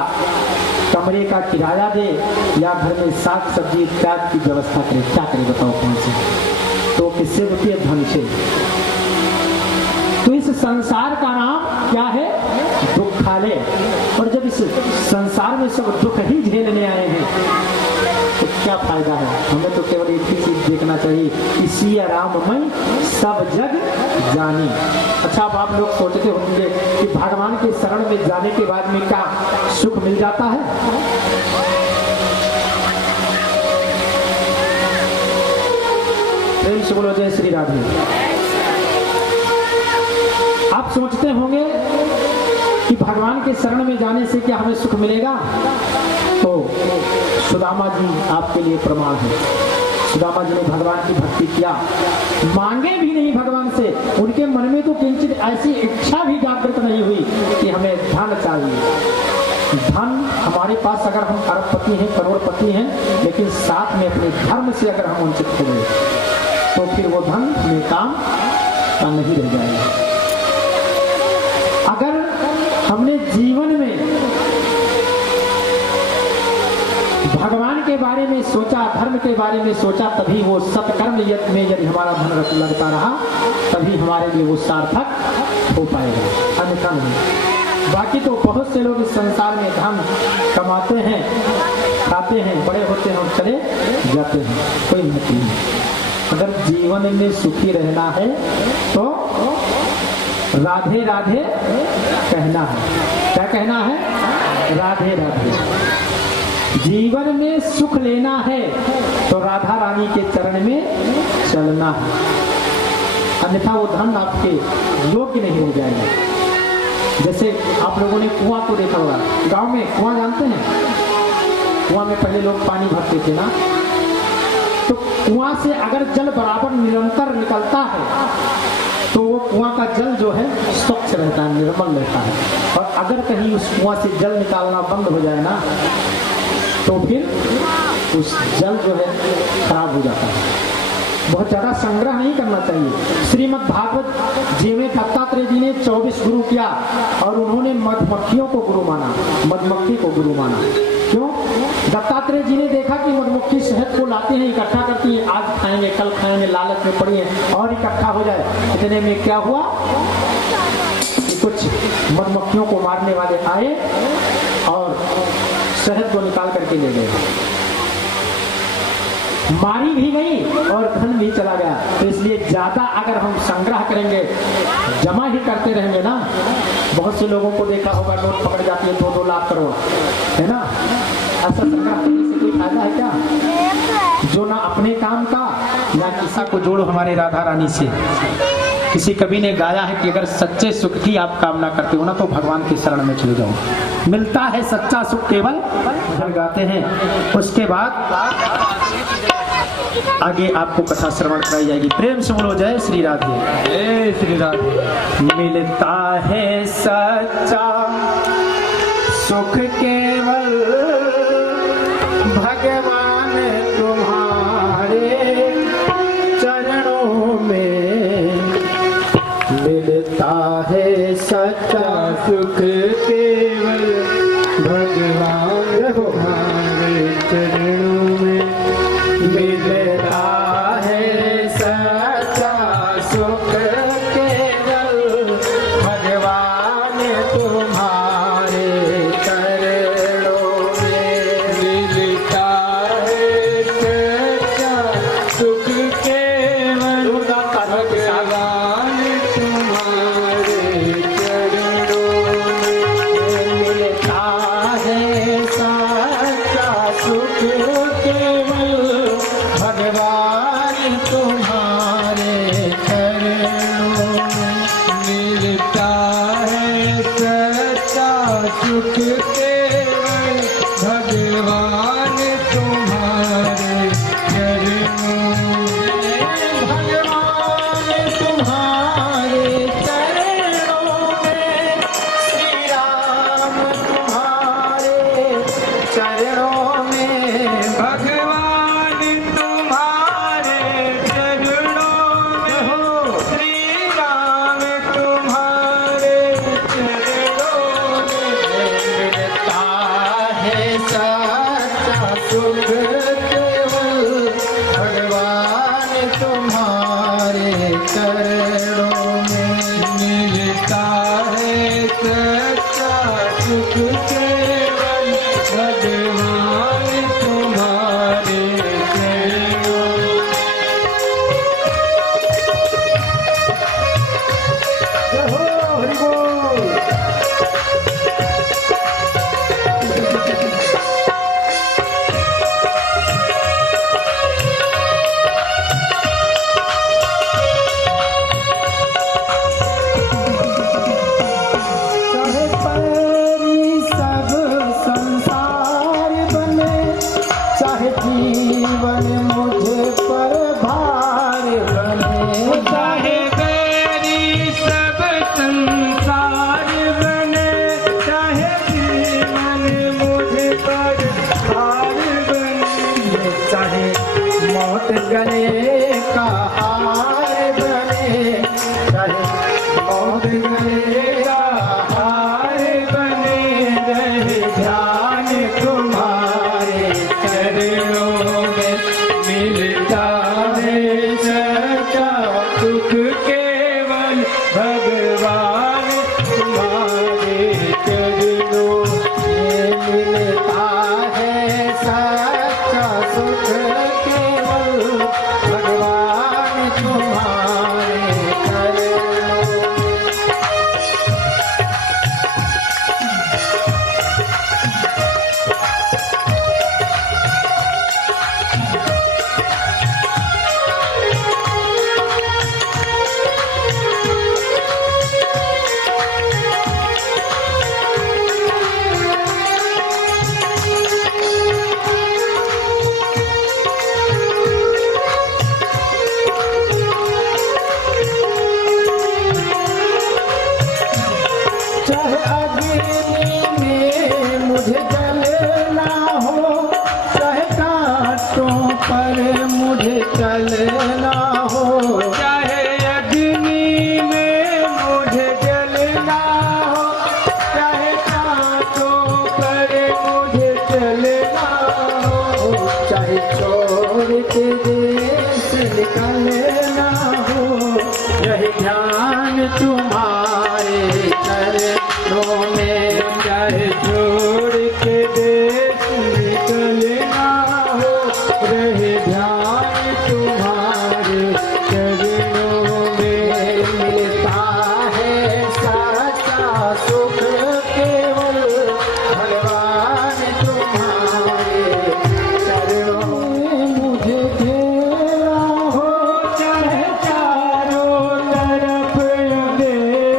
कमरे का किराया दे या घर में साग सब्जी इत्यादि की व्यवस्था करे, क्या करे बताओ कौन से? तो किससे होती है? धन से। तो इस संसार का नाम क्या है? दुखालय। और जब इस संसार में सब दुख ही झेलने आए हैं तो क्या फायदा है? हमें तो केवल एक ही चीज देखना चाहिए, इसी राममय सब जग जानी। अच्छा, अब आप लोग सोचते होंगे कि भगवान के शरण में जाने के बाद में क्या सुख मिल जाता है? प्रेम से बोलो जय श्री राधे। आप सोचते होंगे कि भगवान के शरण में जाने से क्या हमें सुख मिलेगा? तो सुदामा जी आपके लिए प्रमाण है। सुदामा जी ने भगवान की भक्ति किया, मांगे भी नहीं भगवान से। उनके मन में तो किंचित ऐसी इच्छा भी जागृत नहीं हुई कि हमें धन चाहिए। धन हमारे पास अगर हम अरबपति हैं, करोड़पति हैं, लेकिन साथ में अपने धर्म से अगर हम वंचित हो गए तो फिर वो धन में काम का नहीं रह जाएगा। अगर हमने जीवन में भगवान के बारे में सोचा, धर्म के बारे में सोचा, तभी वो सत्कर्म में यदि हमारा धन लगता रहा तभी हमारे लिए वो सार्थक हो पाएगा, अन्यथा नहीं। बाकी तो बहुत से लोग इस संसार में धन कमाते हैं, खाते हैं, बड़े होते हैं और चले जाते हैं, कोई मतलब नहीं। अगर जीवन में सुखी रहना है तो राधे राधे कहना है। क्या कहना है? राधे राधे। जीवन में सुख लेना है तो राधा रानी के चरण में चलना है, अन्यथा वो धन आपके योग्य नहीं हो जाएगा। जैसे आप लोगों ने कुआं को देखा होगा, गांव में कुआं जानते हैं? कुआं में पहले लोग पानी भरते थे ना, तो कुआं से अगर जल बराबर निरंतर निकलता है तो वो कुआं का जल जो है स्वच्छ रहता है, निर्मल रहता है। और अगर कहीं उस कुआं से जल निकालना बंद हो जाए ना तो फिर उस जल जो है खराब हो जाता है। बहुत ज्यादा संग्रह नहीं करना चाहिए। श्रीमद् भागवत जी में दत्तात्रेय जी ने 24 गुरु किया और उन्होंने मधुमक्खियों को गुरु माना, मधुमक्खी को गुरु माना। क्यों? दत्तात्रेय जी ने देखा कि मधुमक्खी शहद को लाती है, इकट्ठा करती है, आज खाएंगे कल खाएंगे, लालच में पड़ी है और इकट्ठा हो जाए। इतने में क्या हुआ कि कुछ मधुमक्खियों को मारने वाले आए और शहद को निकाल करके ले गए। मारी भी गई और धन भी चला गया। तो इसलिए ज्यादा अगर हम संग्रह करेंगे, जमा ही करते रहेंगे ना, बहुत से लोगों को देखा होगा नोट पकड़ जाती है 2-2 लाख करोड़, है ना? ऐसा संग्रह करने से कोई फायदा है क्या? जो ना अपने काम का ना किसी को जोड़ो हमारे राधा रानी से। किसी कवि ने गाया है कि अगर सच्चे सुख की आप कामना करते हो ना तो भगवान के शरण में चले जाओ, मिलता है सच्चा सुख केवल भजन गाते हैं। उसके बाद आगे आपको कथा श्रवण कराई जाएगी। प्रेम से बोलो जय श्री राधे। जय श्री राधे। मिलता है सच्चा सुख केवल भगवान तुम्हारे चरणों में, मिलता है सच्चा सुख केवल भगवान तुम्हारे चरणों में, मिलता है सच्चा सुख केवल भगवान तुम्हारे चरणों में, मिलता है सच्चा सुख केवल भगवान तुम्हारे चरणों में। चाहे मौत मिलेगा हार बने रहे ध्यान तुम्हारे चरणों में मिलता है सच्चा सुख केवल भगवान तुम्हारे चरणों में मिलता है सच्चा सुख केवल भगवान तुम्हारे चरणों। चाहे अग्नि में मुझे जलना हो, चाहे कांटों पर मुझे चलना हो, चाहे अग्नि में मुझे जलना हो, चाहे कांटों पर मुझे चलना हो, चाहे छोड़ के देश निकलना हो, यही ध्यान तुम्हारे चरणों में। चाहे छोड़ के देश निकलना हो, रहे ध्यान तुम्हारे चरणों में। मिलता है सच्चा सुख केवल भगवान तुम्हारे चरणों में। मुझे घेरा हो चाहे चारों तरफ अंधेरा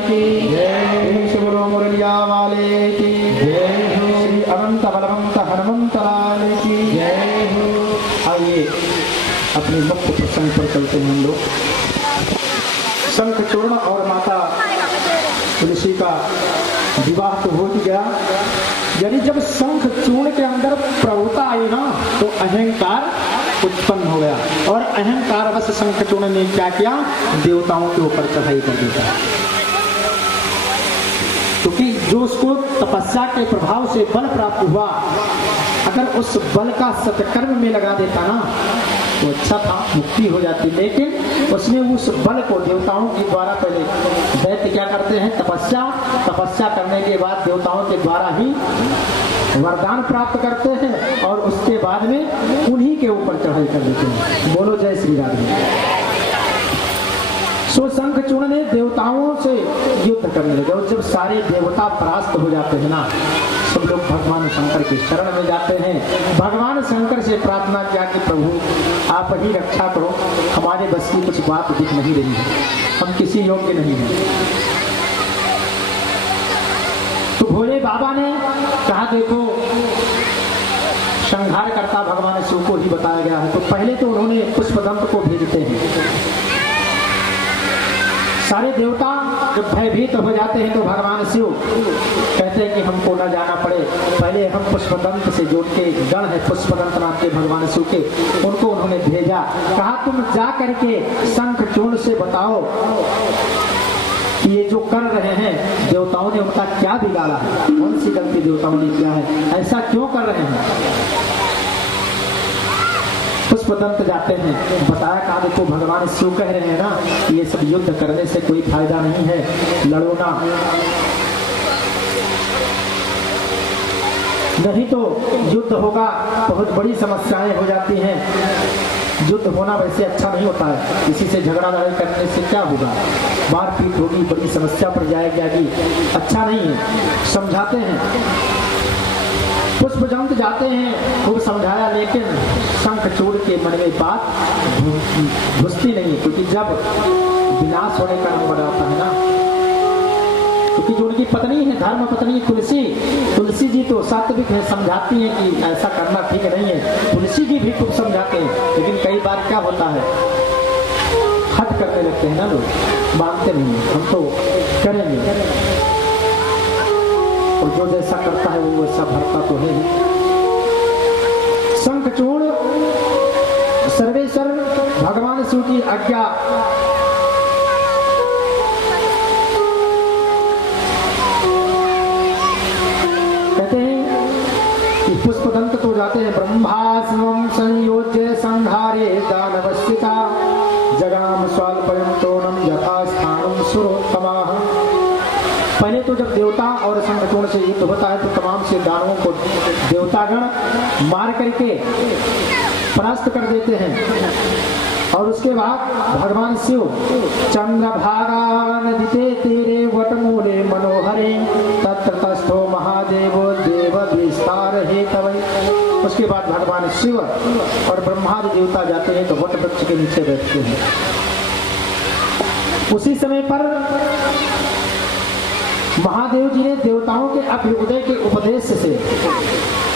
की जय। श्री गुरु मुरलिया वाले की जय हो। श्री अनंत बलवंत हनुमंत लाल की जय हो। आइए अपने मुख्य प्रसंग पर चलते हैं हम लोग। शंखचूर्ण और माता तुलसी का विवाह तो हो ही गया। यानी जब शंखचूर्ण के अंदर प्रभुता आई ना तो अहंकार उत्पन्न हो गया और अहंकार बस शंखचूर्ण ने क्या किया, देवताओं के ऊपर चढ़ाई कर देता। क्योंकि जो उसको तपस्या के प्रभाव से बल प्राप्त हुआ, अगर उस बल का सत्कर्म में लगा देता ना तो अच्छा था, मुक्ति हो जाती। लेकिन उसने उस बल को देवताओं के द्वारा, पहले दैत्य क्या करते हैं, तपस्या करने के बाद देवताओं के द्वारा ही वरदान प्राप्त करते हैं और उसके बाद में उन्हीं के ऊपर चढ़ाई कर देते हैं। बोलो जय श्री राधे। सो शंखचूर्ण ने देवताओं से युद्ध करने लगे और जब सारे देवता परास्त हो जाते हैं ना, सब लोग भगवान शंकर के शरण में जाते हैं। भगवान शंकर से प्रार्थना किया कि प्रभु आप ही रक्षा करो, हमारे बस की कुछ बात दिख नहीं रही है, हम किसी योग्य नहीं हैं। तो भोले बाबा ने कहा देखो संहार करता भगवान शिव को ही बताया गया है। तो पहले तो उन्होंने पुष्पदंत को भेजते हैं। सारे देवता जब भयभीत हो जाते हैं तो भगवान शिव कहते हैं कि हमको न जाना पड़े, पहले हम पुष्पदंत से जोड़ के गण है पुष्पदंत नाम के भगवान शिव के, उनको उन्होंने भेजा। कहा तुम जा करके शंखचूर्ण से बताओ कि ये जो कर रहे हैं देवताओं ने उनका क्या बिगाड़ा है, कौन सी गलती देवताओं ने किया है, ऐसा क्यों कर रहे हैं। पुष्पदंत जाते हैं, बताया कहा देखो भगवान शिव कह रहे हैं ना कि ये सब युद्ध करने से कोई फायदा नहीं है, लड़ो ना, नहीं तो युद्ध होगा, बहुत बड़ी समस्याएं हो जाती हैं। युद्ध होना वैसे अच्छा नहीं होता है, किसी से झगड़ा लड़ाई करने से क्या होगा, मारपीट होगी, बड़ी समस्या पर जाएगी, अच्छा नहीं है। समझाते हैं, पुष्पदंत जाते हैं, खूब समझाया, लेकिन शंखचूर्ण के मन में बात घुसती नहीं, क्योंकि जब विनाश होने का नंबर आता है ना, क्योंकि जो उनकी पत्नी है, धर्म पत्नी तुलसी जी तो सात्विक है, समझाती है कि ऐसा करना ठीक नहीं है। तुलसी जी भी खूब समझाते हैं, लेकिन कई बार क्या होता है, हट करने लगते हैं ना लोग, मानते नहीं, हम तो करेंगे, और जो जैसा करता है वो वैसा भरता तो है ही। शंखचूर्ण सर्वेश्वर भगवान शिव की आज्ञा कहते हैं कि पुष्पदंत तो जाते हैं, ब्रह्मास्त्रं संयोज्य संहारे दानवस्थिता जगाम स्वाल्पयंतोनम यथा स्थानम सुरोत्तमाः। पहले तो जब देवता और शंखचूर्ण से युद्ध होता है तो तमाम से दानवों को देवतागण मार करके परास्त कर देते हैं, और उसके बाद भगवान शिव चंद्रभागा नदीते तीरे वटमूले मनोहरे तत्र तस्थो महादेवो देव विस्तार हेतवे। उसके बाद भगवान शिव और ब्रह्मादि देवता जाते हैं तो वट वृक्ष के नीचे बैठते हैं। उसी समय पर महादेव जी ने देवताओं के अभ्युदय के उपदेश से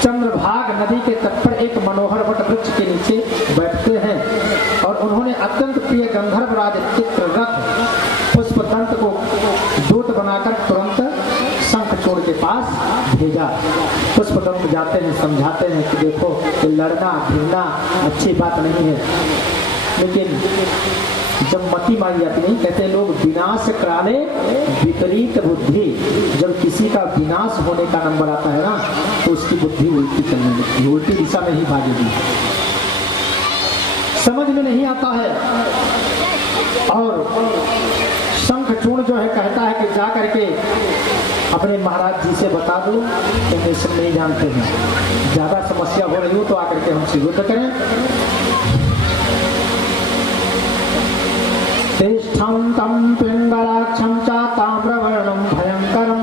चंद्रभाग नदी के तट पर एक मनोहर वट वृक्ष के नीचे बैठते हैं, और उन्होंने अत्यंत प्रिय गंधर्व राज चित्ररथ पुष्पदंत को दूत बनाकर तुरंत शंखचूर्ण के पास भेजा। पुष्पदंत जाते हैं, समझाते हैं कि देखो कि लड़ना भिड़ना अच्छी बात नहीं है, लेकिन जब मति मारी जाती नहीं, कहते लोग विनाश कराने विपरीत बुद्धि, जब किसी का विनाश होने का नंबर आता है ना तो उसकी बुद्धि उल्टी चलने लगती, उल्टी दिशा में ही भागेगी, समझ में नहीं आता है। और शंखचूर्ण जो है कहता है कि जा करके अपने महाराज जी से बता दो कि हम सब नहीं जानते हैं, ज्यादा समस्या हो रही हो तो आकर के हमसे युद्ध करें। तिष्ठं तं पिंगलाक्षं च ताम्रवर्णं भयंकरं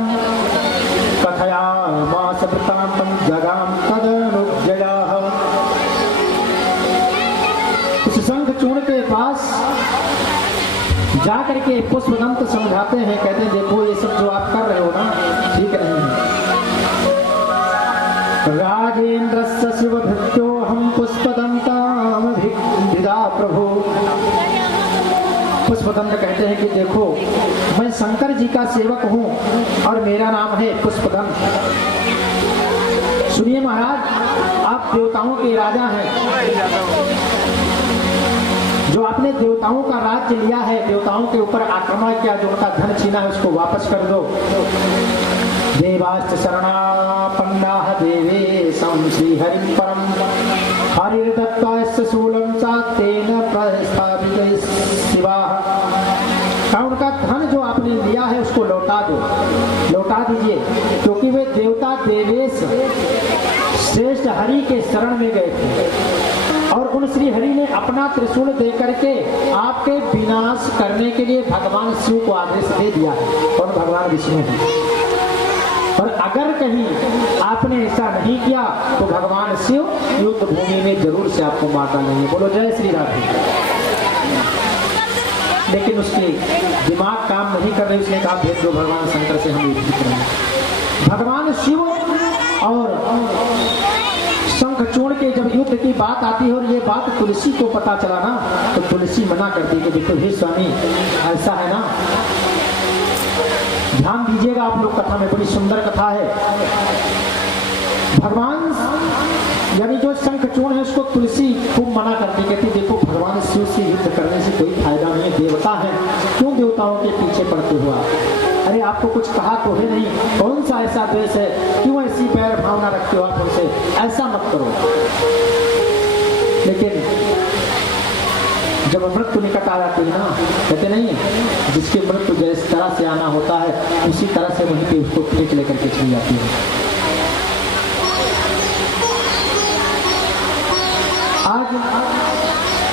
कथयामास वृत्तान्तं जगाम तदनुज्जयाः। उस शंखचूर्ण के पास जा करके पुष्पदंत समझाते हैं, कहते हैं देखो ये सब जो आप कर रहे हो ना ठीक नहीं है। राजेंद्रस्य शिवभृत्यो हम पुष्पदंतामभिदा प्रभु। पुष्पदंत कहते हैं कि देखो मैं शंकर जी का सेवक हूं और मेरा नाम है पुष्पदंत। सुनिए महाराज, आप देवताओं के राजा हैं, जो आपने देवताओं का राज्य लिया है, देवताओं के ऊपर आक्रमण किया, जो उनका धन छीना है उसको वापस कर दो। देवाश्च शरणापन्नाः देवेशं श्रीहरिं परं हरिर्दत्त्वा शूलं चात्तेन प्रस्थापितैः शिवाः। उनका धन जो आपने लिया है उसको लौटा दो, लौटा दीजिए, क्योंकि वे देवता देवेश श्रेष्ठ हरि के शरण में गए थे और उन श्री हरि ने अपना त्रिशूल दे करके आपके विनाश करने के लिए भगवान शिव को आदेश दे दिया है और भगवान विष्णु है। और अगर कहीं आपने ऐसा नहीं किया तो भगवान शिव युद्ध भूमि में जरूर से आपको मार डालेंगे। बोलो जय श्री राधे। लेकिन उसके दिमाग काम नहीं कर रहे, उसने कहा भेज दो भगवान शंकर से हम युद्ध करेंगे। भगवान शिव और शंखचूर्ण के जब युद्ध की बात आती है और ये बात तुलसी को पता चला ना, तो तुलसी मना करती है कि देखो हे स्वामी ऐसा है ना, ध्यान दीजिएगा आप लोग, कथा में बड़ी सुंदर कथा है। भगवान यानी जो शंखचूर्ण है उसको तुलसी खूब मना करती, कहती देखो भगवान शिव से युद्ध करने से कोई फायदा नहीं है, देवता है, क्यों देवताओं के पीछे पड़ते हुआ। अरे आपको कुछ कहा तो है नहीं, कौन सा ऐसा देश है, क्यों ऐसी पैर भावना रखते हो आप उनसे, ऐसा मत करो। लेकिन जब मृत्यु निकट आ जाती है ना, कहते नहीं जिसकी मृत्यु जिस तरह से आना होता है उसी तरह से वहीं पे उसको खींच लेकर के चली जाती है। आज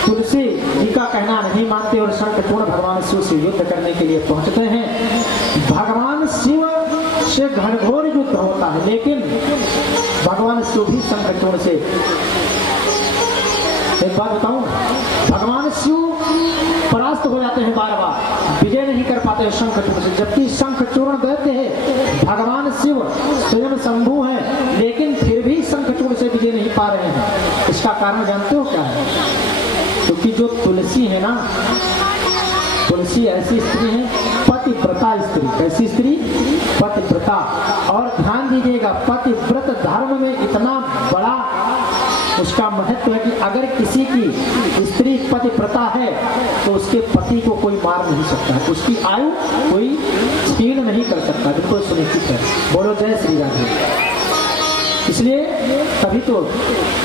तुलसी जी का कहना नहीं मानते और शंखचूर्ण भगवान शिव से युद्ध करने के लिए पहुंचते हैं। भगवान शिव से घनघोर युद्ध होता है, लेकिन भगवान शिव भी शंखचूर्ण से, एक बात बताऊं, भगवान शिव परास्त हो जाते हैं, बार बार विजय नहीं कर पाते हैं शंखचूर्ण से, जबकि शंखचूर्ण देते हैं भगवान शिव स्वयं शंभु हैं, लेकिन फिर भी शंखचूर्ण से विजय नहीं पा रहे हैं। इसका कारण जानते हो क्या है? क्योंकि जो तुलसी है ना, तुलसी ऐसी स्त्री है पतिव्रता स्त्री। कैसी स्त्री? पतिव्रता। और ध्यान दीजिएगा, पतिव्रत धर्म में इतना बड़ा उसका महत्व है कि अगर किसी की स्त्री पतिव्रता है तो उसके पति को कोई मार नहीं सकता है, उसकी आयु कोई छीन नहीं कर सकता, बिल्कुल सुनिश्चित है। बोलो जय श्री राधे। इसलिए तभी तो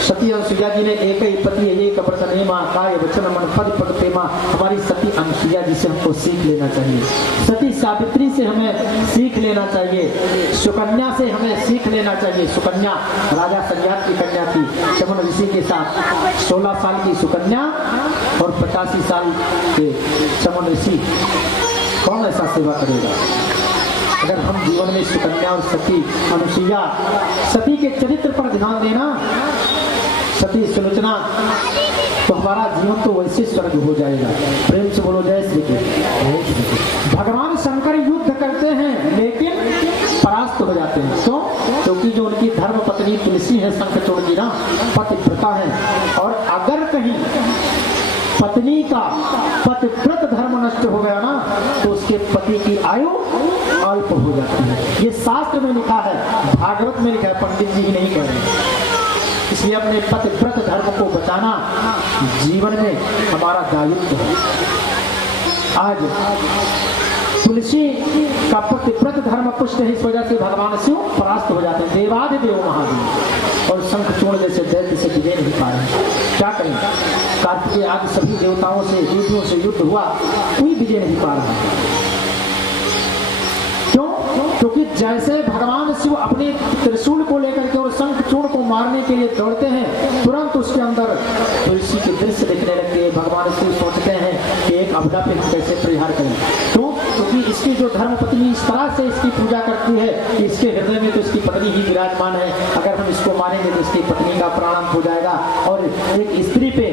सती अनुसुईया जी ने एक ही पति एक व्रत नेमा काय वचन मन पद पद प्रेमा। हमारी सती अनुसुईया जी से हमको सीख लेना चाहिए, सती सावित्री से हमें सीख लेना चाहिए, सुकन्या से हमें सीख लेना चाहिए। सुकन्या राजा संज्ञात की कन्या थी, चमन ऋषि के साथ 16 साल की सुकन्या और 85 साल के चमन ऋषि, कौन ऐसा सेवा करेगा? अगर हम जीवन में सुकन्या और सती अनुसुईया, सती के चरित्र पर ध्यान देना, सती सुलोचना, तो हमारा जीवन तो वैसे स्वर्ग हो जाएगा। प्रेम से बोलो जय श्री कृष्ण। भगवान शंकर युद्ध करते हैं लेकिन परास्त हो जाते हैं। क्यों? क्योंकि जो उनकी धर्म पत्नी तुलसी है शंखचूर्ण की ना, पतिव्रता है, और अगर कहीं पत्नी का पतिव्रत धर्म नष्ट हो गया ना तो उसके पति की आयु अल्प हो जाती है। ये शास्त्र में लिखा है, भागवत में लिखा है, पंडित जी ही नहीं कह रहे। इसलिए अपने पतिव्रत धर्म को बचाना जीवन में हमारा दायित्व है। आज तुलसी का पतिव्रत धर्म पुष्ट है, इस वजह से भगवान शिव परास्त हो जाते हैं, देवादिदेव महादेव, और शंखचूर्ण जैसे दैत्य से विजय नहीं पा रहे। क्या करें? कार्तिकेय आदि सभी देवताओं से देवियों से युद्ध हुआ, कोई विजय नहीं पा रहा। क्यों? क्योंकि जैसे भगवान शिव अपने त्रिशूल को लेकर के और शंखचूर्ण को मारने के लिए दौड़ते हैं, तुरंत उसके अंदर तुलसी के दृश्य दिखने लगते हैं। भगवान शिव सोचते हैं कि एक अबला पे कैसे परिहार करें। क्यों? क्योंकि इसकी जो धर्मपत्नी इस तरह से इसकी पूजा करती है कि इसके हृदय में तो इसकी पत्नी ही विराजमान है, अगर हम इसको मानेंगे तो इसकी पत्नी का प्राण हो जाएगा, और एक स्त्री पे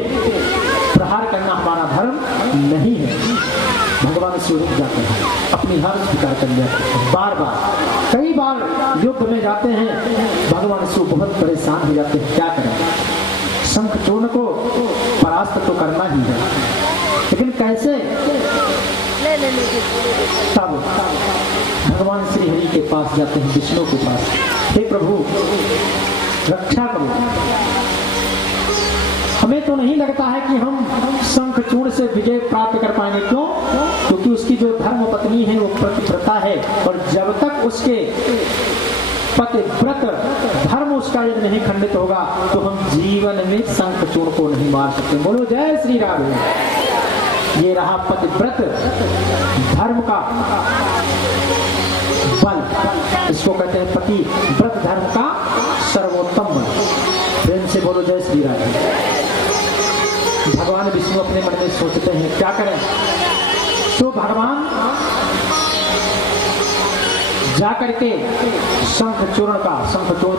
प्रहार करना हमारा धर्म नहीं है। भगवान शिव रुक जाते हैं, अपनी हार स्वीकार कर लिया। बार बार कई बार युद्ध में जाते हैं, भगवान शिव बहुत परेशान हो जाते हैं, क्या करें, शंखचूर्ण को परास्त तो करना ही है, लेकिन कैसे। तब भगवान श्री हरि के पास जाते हैं, विष्णु के पास, हे प्रभु रक्षा करो, हमें तो नहीं लगता है कि हम शंखचूर्ण से विजय प्राप्त कर पाएंगे। क्यों? क्योंकि उसकी जो धर्म पत्नी है वो पतिव्रता है, और जब तक उसके पतिव्रत धर्म उसका यदि नहीं खंडित होगा तो हम जीवन में शंखचूर्ण को नहीं मार सकते। बोलो जय श्री राम। ये रहा पतिव्रत धर्म का बल, इसको कहते हैं पतिव्रत धर्म का सर्वोत्तम बल। प्रेम से बोलो जय श्री राम। भगवान विष्णु अपने मन में सोचते हैं क्या करें, तो भगवान जाकर के शंखचूर्ण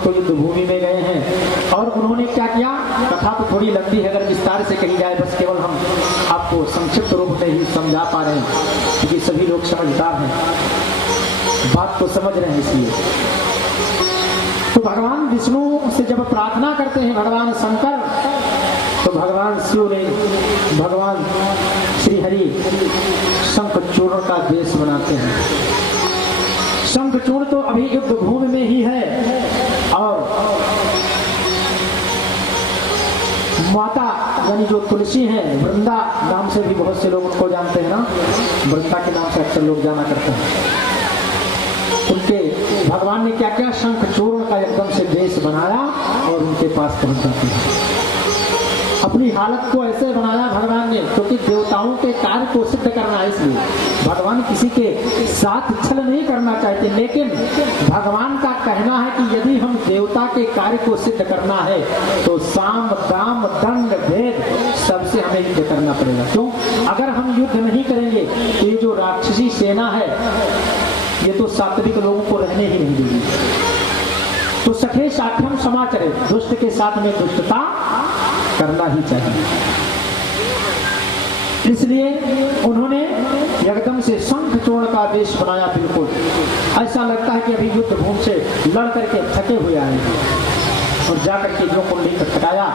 तो युद्ध भूमि में गए हैं, और उन्होंने क्या किया, कथा तो थोड़ी लंबी है, अगर विस्तार से कही जाए, बस केवल हम आपको संक्षिप्त रूप में ही समझा पा रहे हैं, क्योंकि सभी लोग समझदार हैं, बात को समझ रहे हैं। इसलिए तो भगवान विष्णु से जब प्रार्थना करते हैं भगवान शंकर, तो भगवान शिव ने, भगवान श्री हरि शंखचूर्ण का देश बनाते हैं। शंखचूर्ण तो अभी युद्ध भूमि में ही है, और माता यानी जो तुलसी है, वृंदा नाम से भी बहुत से लोग उनको जानते हैं ना, वृंदा के नाम से अक्सर लोग जाना करते हैं। उनके भगवान ने क्या किया, शंखचूर्ण का एकदम से देश बनाया और उनके पास पहुंच जाते हैं। अपनी हालत को ऐसे बनाया भगवान ने, क्योंकि देवताओं के कार्य को सिद्ध करना है, इसलिए भगवान किसी के साथ छल नहीं करना चाहते, लेकिन भगवान का कहना है कि यदि हम देवता के कार्य को सिद्ध करना है तो साम दाम दंड भेद सबसे हमें युद्ध करना पड़ेगा। क्यों? अगर हम युद्ध नहीं करेंगे तो ये जो राक्षसी सेना है ये तो सात्विक लोगों को रहने ही नहीं देगी। तो सखे साठ्यम समाचरे, दुष्ट के साथ में दुष्टता करना ही चाहिए। इसलिए उन्होंने एकदम से शंखचूर्ण का देश बनाया। बिल्कुल ऐसा लगता है कि अभी युद्ध भूमि से लड़ करके थके हुए आए हैं, और जाकर के जो कुंडली खटखटाया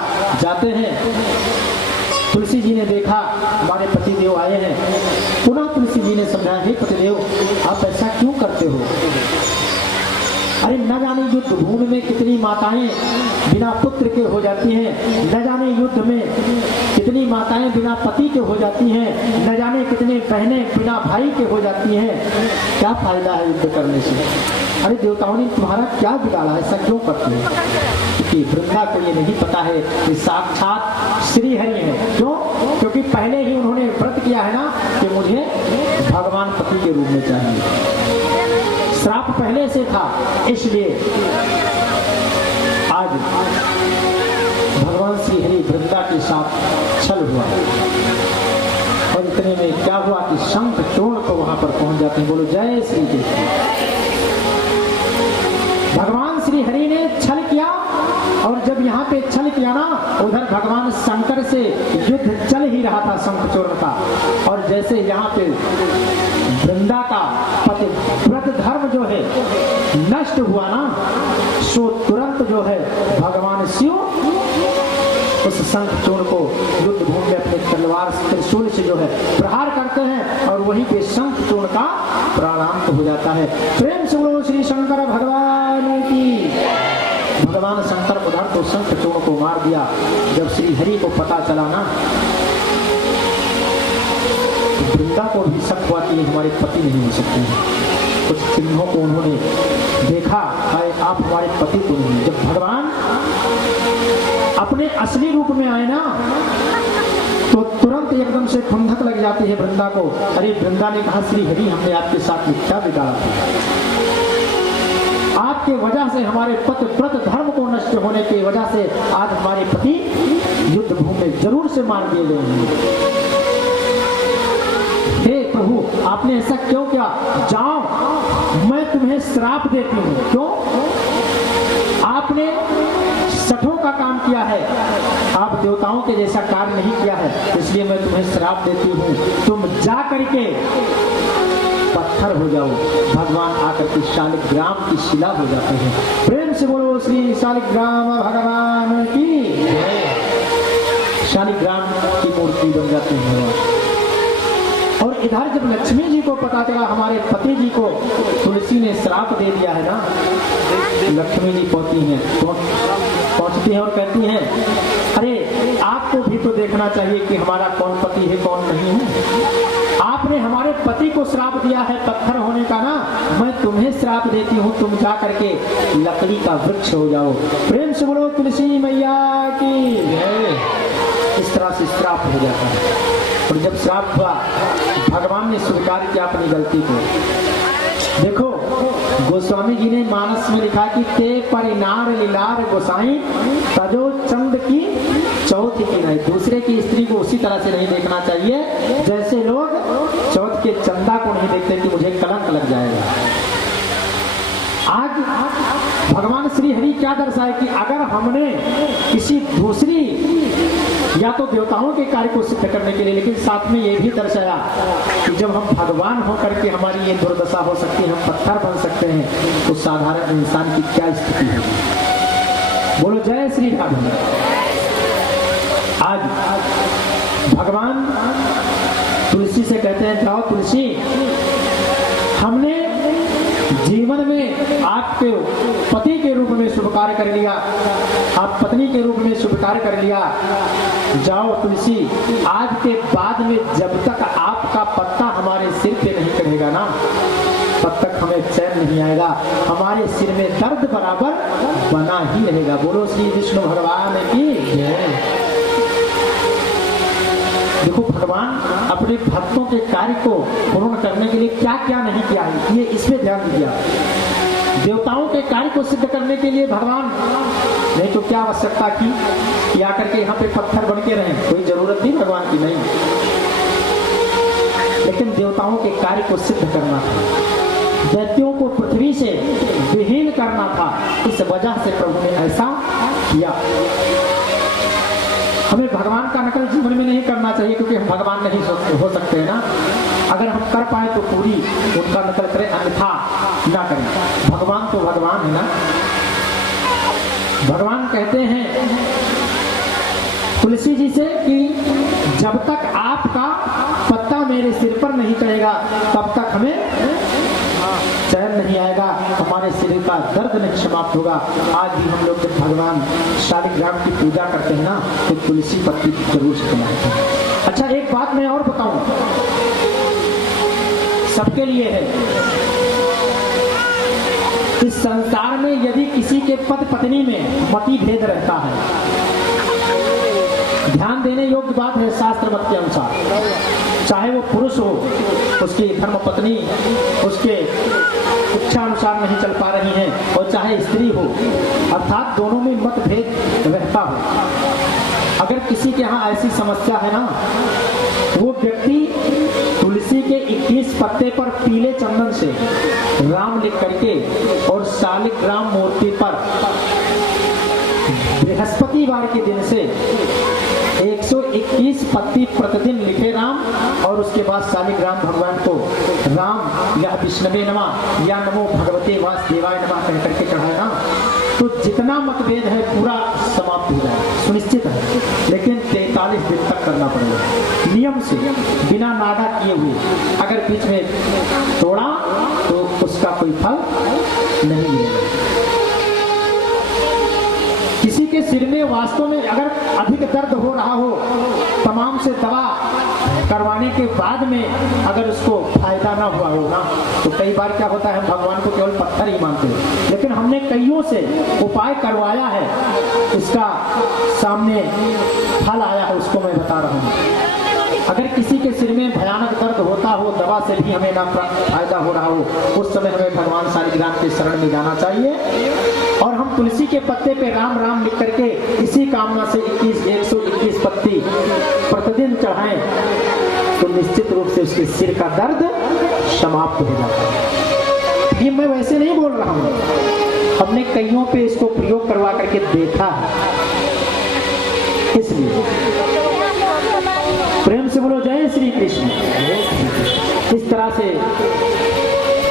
जाते हैं। तुलसी जी ने देखा हमारे पतिदेव आए हैं, पुनः तुलसी जी ने समझाया, हे पतिदेव आप ऐसा क्यों करते हो, अरे न जाने युद्ध भूमि में कितनी माताएं बिना पुत्र के हो जाती हैं, न जाने युद्ध में कितनी माताएं बिना पति के हो जाती हैं, न जाने कितने बहनें बिना भाई के हो जाती हैं, क्या फायदा है युद्ध करने से। अरे देवताओं ने तुम्हारा क्या बिगाड़ा, ऐसा क्यों करते हो? क्योंकि वृंदा को ये नहीं पता है कि साक्षात श्री हरि है। क्यों? क्योंकि पहले ही उन्होंने व्रत किया है ना कि मुझे भगवान पति के रूप में चाहिए, श्राप पहले से था, इसलिए आज भगवान श्री हरि वृंदा के साथ छल हुआ, और इतने में क्या हुआ कि शंखचूर्ण को वहां पर पहुंच जाते हैं। बोलो जय श्री कृष्ण। भगवान श्री हरि ने छल किया, और जब यहाँ पे छल किया ना, उधर भगवान शंकर से युद्ध चल ही रहा था शंखचूर्ण का, और जैसे यहाँ पे वृंदा का पतिव्रत धर्म जो है नष्ट हुआ ना, सो तुरंत जो है भगवान शिव उस शंखचूर्ण को युद्ध भूमि में अपने तलवार त्रिशूल से जो है प्रहार करते हैं, और वहीं पे शंखचूर्ण का प्राणांत हो जाता है। प्रेम से बोलो श्री शंकर भगवान की। भगवान शंकर उधर तो शंखचूर्ण को मार दिया। जब श्री हरि को पता चला ना, वृंदा को भी शक हुआ कि हमारे पति नहीं हो सकते हैं। कुछ सिंहों को उन्होंने देखा, आप हमारे पति तो नहीं। जब भगवान अपने असली रूप में आए ना, तो तुरंत एकदम से खुंधक लग जाती है वृंदा को। अरे वृंदा ने कहा, श्री हरि हमने आपके साथ क्या बिगाड़ा था, आपके वजह से हमारे पतिव्रत धर्म को नष्ट होने की वजह से आज हमारे पति युद्ध भूमि में जरूर से मार दिए गए हैं। हे प्रभु आपने ऐसा क्यों किया, जाओ मैं तुम्हें श्राप देती हूँ। क्यों? आपने सठों का काम किया है, आप देवताओं के जैसा कार्य नहीं किया है, इसलिए मैं तुम्हें श्राप देती हूँ, तुम जा करके पत्थर हो जाओ। भगवान आकर के शालिग्राम की शिला हो जाते हैं। प्रेम से बोलो श्री शालिग्राम भगवान की। शालिग्राम की मूर्ति बन जाते हैं। और इधर जब लक्ष्मी जी को पता चला हमारे पति जी को तुलसी ने श्राप दे दिया है ना, लक्ष्मी जी पहुंचती हैं और कहती हैं, अरे आपको भी तो देखना चाहिए कि हमारा कौन पति है कौन नहीं है। आपने हमारे पति को श्राप दिया है पत्थर होने का ना, मैं तुम्हें श्राप देती हूँ, तुम जा करके लकड़ी का वृक्ष हो जाओ। प्रेम से बोलो तुलसी मैया की जय। इस तरह से श्राप हो जाता है। और जब श्राप हुआ, भगवान ने स्वीकार किया अपनी गलती को। देखो गोस्वामी जी ने मानस में लिखा कि ते परिनार लीलार गोसाई तजो चंद की चौथ की नहीं। दूसरे की स्त्री को उसी तरह से नहीं देखना चाहिए जैसे लोग चौथ के चंदा को नहीं देखते कि मुझे कलंक लग जाएगा। आज भगवान श्री हरि क्या दर्शाए कि अगर हमने किसी दूसरी या तो देवताओं के कार्य को सिद्ध करने के लिए, लेकिन साथ में ये भी दर्शाया कि जब हम भगवान होकर के हमारी ये दुर्दशा हो सकती है, हम पत्थर बन सकते हैं, तो साधारण इंसान की क्या स्थिति है। बोलो जय श्री राधे। आज भगवान तुलसी से कहते हैं, जाओ तुलसी, हमने जीवन में आपके पति के रूप में शुभ कार्य कर लिया, आप पत्नी के रूप में शुभ कार्य कर लिया। जाओ तुलसी, आज के बाद में जब तक आपका पत्ता हमारे सिर पे नहीं चढ़ेगा ना, तब तक हमें चैन नहीं आएगा, हमारे सिर में दर्द बराबर बना ही रहेगा। बोलो श्री विष्णु भगवान की जय। देखो भगवान अपने भक्तों के कार्य को पूर्ण करने के लिए क्या क्या नहीं किया है, ये इस पे ध्यान दिया। देवताओं के कार्य को सिद्ध करने के लिए भगवान नहीं तो क्या आवश्यकता की कि आकर के यहाँ पे पत्थर बन के रहे, कोई जरूरत नहीं भगवान की, नहीं। लेकिन देवताओं के कार्य को सिद्ध करना था, दैत्यों को पृथ्वी से विहीन करना था, इस वजह से प्रभु ने ऐसा किया। हमें भगवान का नकल जीवन में नहीं करना चाहिए, क्योंकि हम भगवान नहीं हो सकते हैं ना। अगर हम कर पाए तो पूरी उनका नकल करें, अन्यथा ना करें। भगवान तो भगवान है ना। भगवान कहते हैं तुलसी जी से कि जब तक आपका पत्ता मेरे सिर पर नहीं चढ़ेगा तब तक हमें चैन नहीं आएगा, हमारे शरीर का दर्द नहीं समाप्त होगा। आज भी हम लोग जब भगवान शालिग्राम की पूजा करते हैं ना, तो तुलसी पत्ती जरूर से बनाते हैं। अच्छा एक बात मैं और बताऊं, सबके लिए है। इस संसार में यदि किसी के पति पत्नी में मति भेद रहता है, ध्यान देने योग्य बात है शास्त्र मत के अनुसार, चाहे वो पुरुष हो, उसकी धर्म पत्नी उसके इच्छा अनुसार नहीं चल पा रही है, और चाहे स्त्री हो, अर्थात दोनों में मतभेद रहता हो। अगर किसी के यहाँ ऐसी समस्या है ना, वो व्यक्ति तुलसी के 21 पत्ते पर पीले चंदन से राम लिख करके और शालिग्राम मूर्ति पर बृहस्पतिवार के दिन से 121 पत्ती प्रतिदिन लिखे राम, और उसके बाद शालिग्राम भगवान को राम या विष्णवे नमः या नमो भगवते वासुदेवाय नमः कह करके चढ़ाए ना, तो जितना मतभेद है पूरा समाप्त हो जाए, सुनिश्चित है। लेकिन 43 दिन तक करना पड़ेगा नियम से, बिना नागा किए हुए। अगर बीच में तोड़ा तो उसका कोई फल नहीं मिलेगा। किसी के सिर में वास्तव में अगर अधिक दर्द हो रहा हो, तमाम से दवा करवाने के बाद में अगर उसको फायदा ना हुआ होगा, तो कई बार क्या होता है, हम भगवान को केवल पत्थर ही मानते हैं, लेकिन हमने कईयों से उपाय करवाया है, इसका सामने फल आया है, उसको मैं बता रहा हूँ। अगर किसी के सिर में भयानक दर्द होता हो, दवा से भी हमें ना फायदा हो रहा हो, उस समय हमें भगवान शालिग्राम के शरण में जाना चाहिए, और हम तुलसी के पत्ते पे राम राम लिख करके इसी कामना से 121 पत्ती प्रतिदिन चढ़ाएं, तो निश्चित रूप से उसके सिर का दर्द समाप्त हो जाता है। ये मैं वैसे नहीं बोल रहा हूँ, हमने कईयों पे इसको प्रयोग करवा करके देखा है। इसलिए प्रेम से बोलो जय श्री कृष्ण। इस तरह से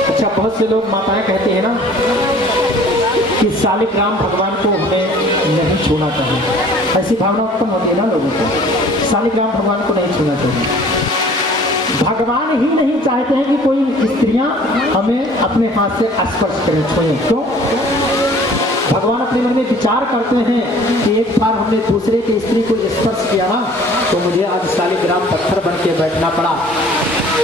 अच्छा, बहुत से लोग माताएं कहते हैं ना कि शालिग्राम भगवान को हमें नहीं छूना चाहिए। ऐसी भावना उत्पन्न होती है ना लोगों को, शालिग्राम भगवान को नहीं छूना चाहिए। भगवान ही नहीं चाहते हैं कि कोई स्त्रियां हमें अपने हाथ से स्पर्श करें, छुएं। क्यों? भगवान अपने मन में विचार करते हैं कि एक बार हमने दूसरे की स्त्री को स्पर्श किया ना, तो मुझे आज शालिग्राम पत्थर बन के बैठना पड़ा।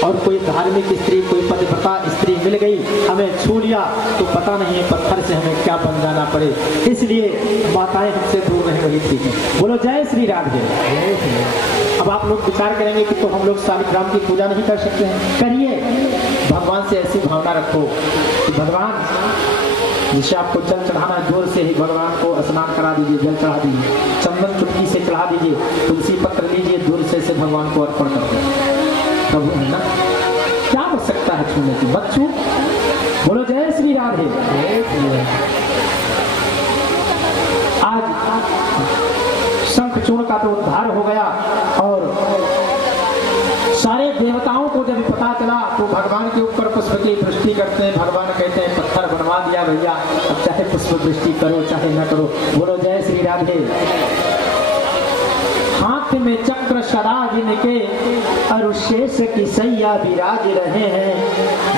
और कोई धार्मिक स्त्री, कोई पतिव्रता स्त्री मिल गई, हमें छू लिया, तो पता नहीं है पत्थर से हमें क्या बन जाना पड़े। इसलिए माताएं हमसे दूर रहे, वही ठीक है। बोलो जय श्री राधे। अब आप लोग विचार करेंगे कि तो हम लोग शालिग्राम की पूजा नहीं कर सकते हैं। करिए, भगवान से ऐसी भावना रखो कि भगवान, जिसे आपको जल चढ़ाना है, जोर से ही भगवान को स्नान करा दीजिए, जल चढ़ा दीजिए, चंदन चुटकी से चढ़ा दीजिए, तुलसी पत्र लीजिए, दूर से भगवान को अर्पण कर दीजिए। प्रभु है ना, क्या हो सकता है छूने की, मत छू। बोलो जय श्री राधे। आज शंखचूर्ण का तो उद्धार हो गया, और सारे देवताओं को जब पता चला तो भगवान के ऊपर पुष्प की वृष्टि करते हैं। भगवान कहते हैं पत्थर बनवा दिया भैया, अब चाहे पुष्प वृष्टि करो चाहे न करो। बोलो जय श्री राधे। हाथ में चक्र सदा जिनके, और शेष की सैया विराज रहे हैं।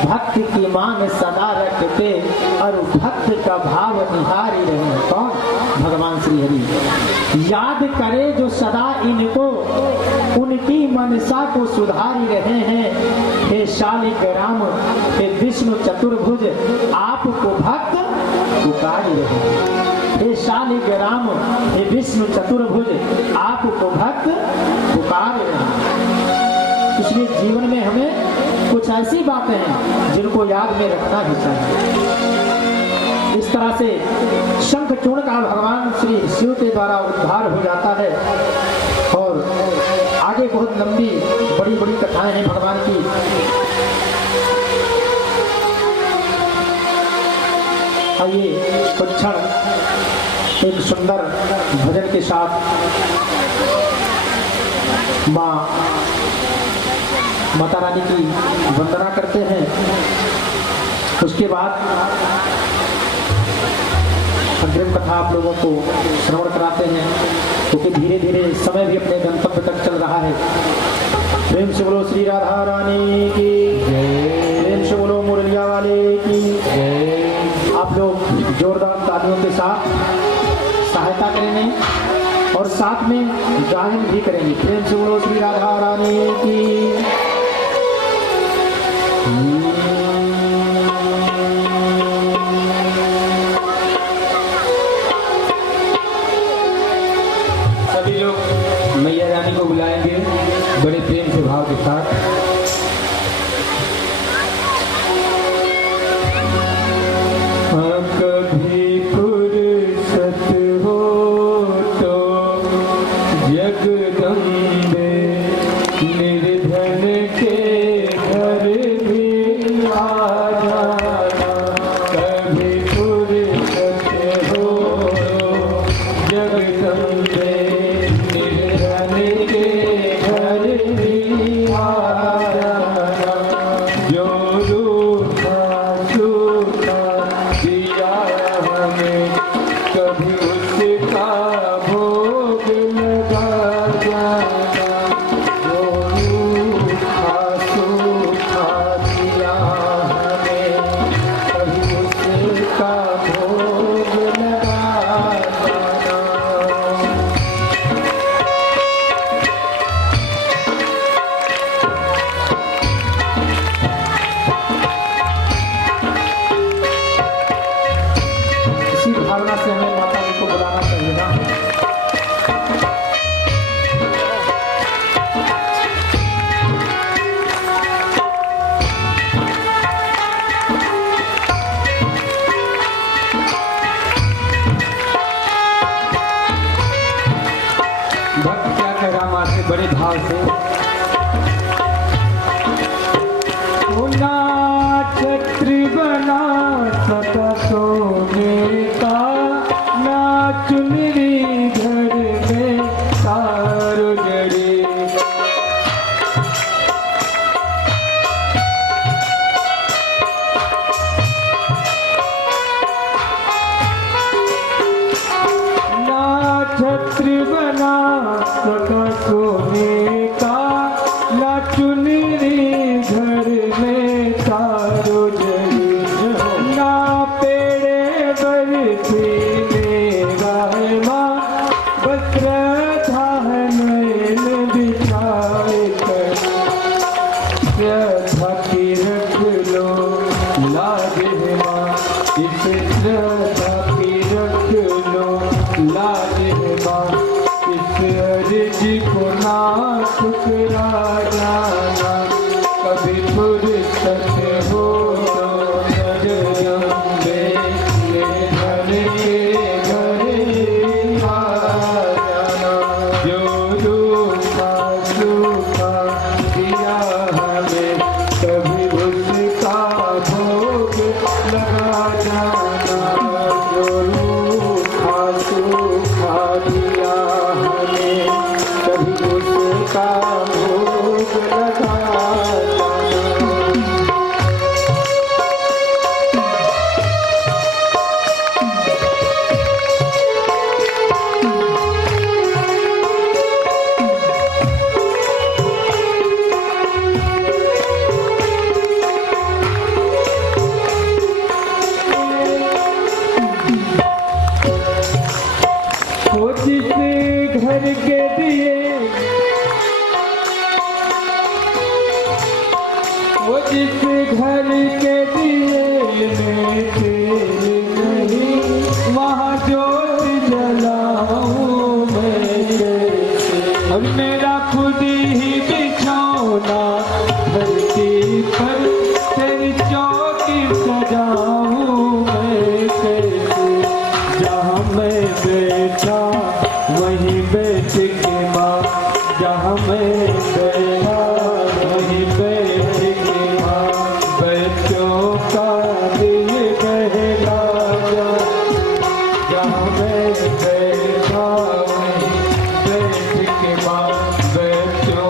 भक्त की मांग सदा रखते, और भक्त का भाव निहारी रहे हैं। कौन? भगवान श्री हरि। याद करे जो सदा इनको, उनकी मनसा को सुधारी रहे हैं। हे शालिग्राम, हे विष्णु चतुर्भुज, आपको भक्त पुकारी रहे हैं। हे शालिग्राम, हे विष्णु चतुर्भुज, आपको भक्त पुकार रहे हैं। इसलिए जीवन में हमें कुछ ऐसी बातें हैं जिनको याद में रखना ही चाहिए। इस तरह से शंखचूर्ण का भगवान श्री शिव के द्वारा उद्धार हो जाता है। और आगे बहुत लंबी बड़ी बड़ी कथाएं हैं भगवान की। आइए कुछ क्षण एक सुंदर भजन के साथ माता रानी की वंदना करते हैं। उसके बाद अग्रिम कथा आप लोगों को श्रवण कराते हैं, क्योंकि धीरे धीरे समय भी अपने गंतव्य तक चल रहा है। प्रेम से बोलो श्री राधा रानी की जय। प्रेम से बोलो मुरलिया वाले की जय। आप लोग जोरदार तालियों के साथ सहायता करेंगे और साथ में गायन भी करेंगे। प्रेम से बोलो श्री राधा रानी की। सभी लोग मैया रानी को बुलाएंगे बड़े प्रेम से भाव के साथ। कभी फुर्सत हो तो जगदम्बे निर्धन के घर भी आ जाना। कभी फुर्सत हो जगदम्बे निर्धन के घर भी आ जाना। जो रूठा सूखा दिया हमें, कभी उसका भोग लगा जाना। जो रूठा सूखा दिया हमें, कभी उसका भोग लगा जाना। इसी भावना से हमें माता जी को बुलाना चाहिए ना। भक्त क्या कह रहा माँ से बड़े भाव से। छत्र बना सका सोने चुनरी घर में तारो जड़े। छत्र बना सका सोने का, ना चुनरी घर में तारो जड़ी, ना पेड़े बरसी मेरा है माँ, बस श्रद्धा नैन बिछाए कर, श्रद्धा की रख लो लाज है माँ, इसे श्रद्धा की रख लो लाज है माँ, इस अर्जी को ना ठुकरा जाना, कभी फुर्सत हो तो जगदम्बे मेरे घर के घरे आ जाना। जो रूखा सूखा दिया हमें कभी उसका भोग लगा जाना। जो रूखा सूखा दिया हमें कभी उसका भोग लगा जाना। वो जिस घर के दिए, वो जिस घर के दिए में तेरे नहीं, वहाँ ज्योत जलाऊं मैं कैसे। और मेरा खुद ही बिछौना धरती पर, तेरी चौकी सजाऊं मैं कैसे। जहाँ मैं बैठा वहीं बैठ के माँ, जहाँ मैं बैठा वहीं बैठ के माँ, बच्चों का दिल बहला जा। जहाँ मैं बैठा वहीं बैठ के माँ, बच्चों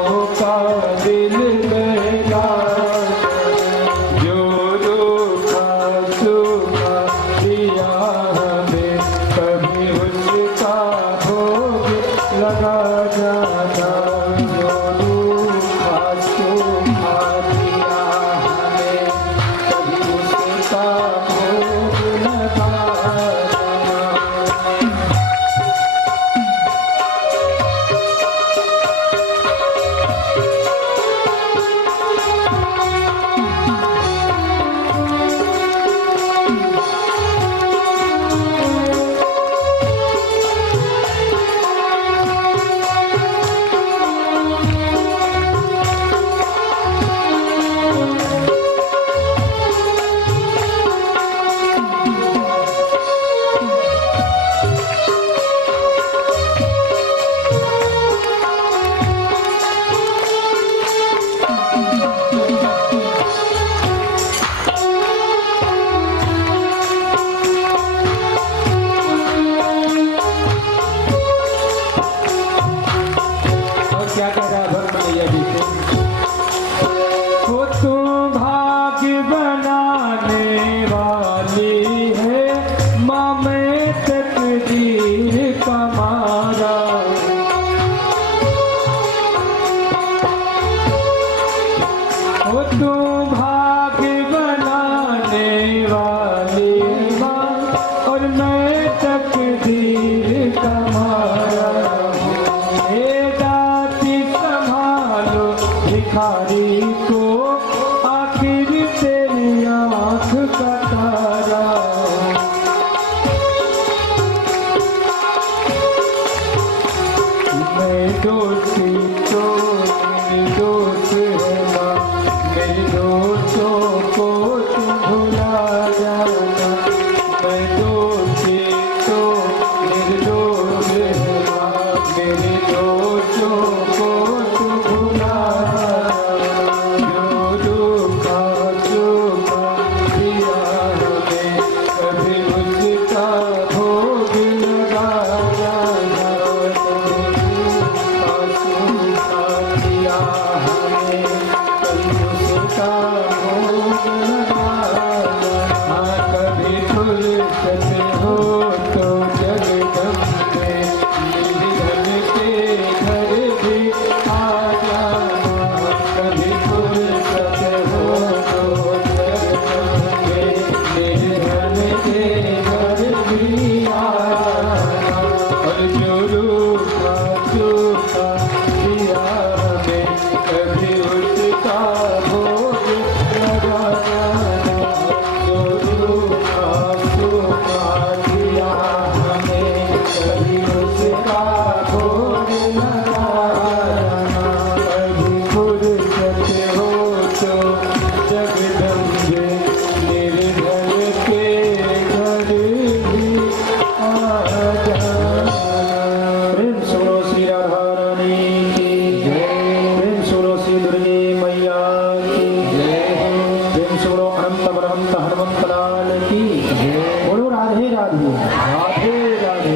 बोलो राधे राधे। राधे राधे।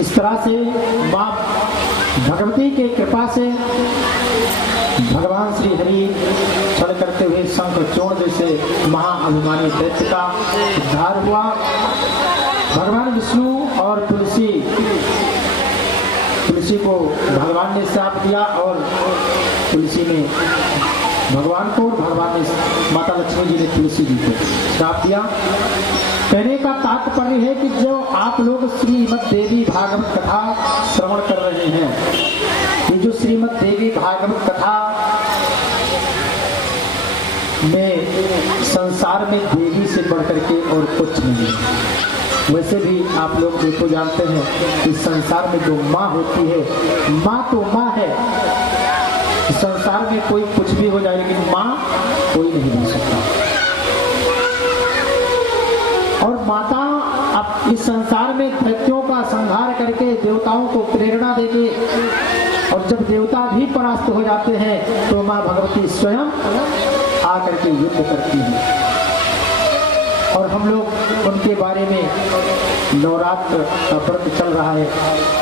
इस तरह से माँ भगवती के कृपा से भगवान श्री हरि छल करते हुए शंखचूड़ जैसे महाअभिमानी दैत्य का उद्धार हुआ। भगवान विष्णु और तुलसी को भगवान ने श्राप दिया और तुलसी ने भगवान को, और भगवान ने माता लक्ष्मी जी ने तुलसी जी को श्राप दिया। कहने का तात्पर्य है कि जो आप लोग श्रीमद् देवी भागवत कथा श्रवण कर रहे हैं, ये जो श्रीमद् देवी भागवत कथा में संसार में देवी से बढ़कर के और कुछ नहीं है। वैसे भी आप लोग देखो जानते हैं कि संसार में जो माँ होती है, माँ तो माँ है। संसार में कोई कुछ भी हो जाए लेकिन माँ कोई नहीं बन सकता। और माता अब इस संसार में दैत्यों का संहार करके देवताओं को प्रेरणा देके, और जब देवता भी परास्त हो जाते हैं तो माँ भगवती स्वयं आकर के युद्ध करती है। और हम लोग उनके बारे में नवरात्र का व्रत चल रहा है,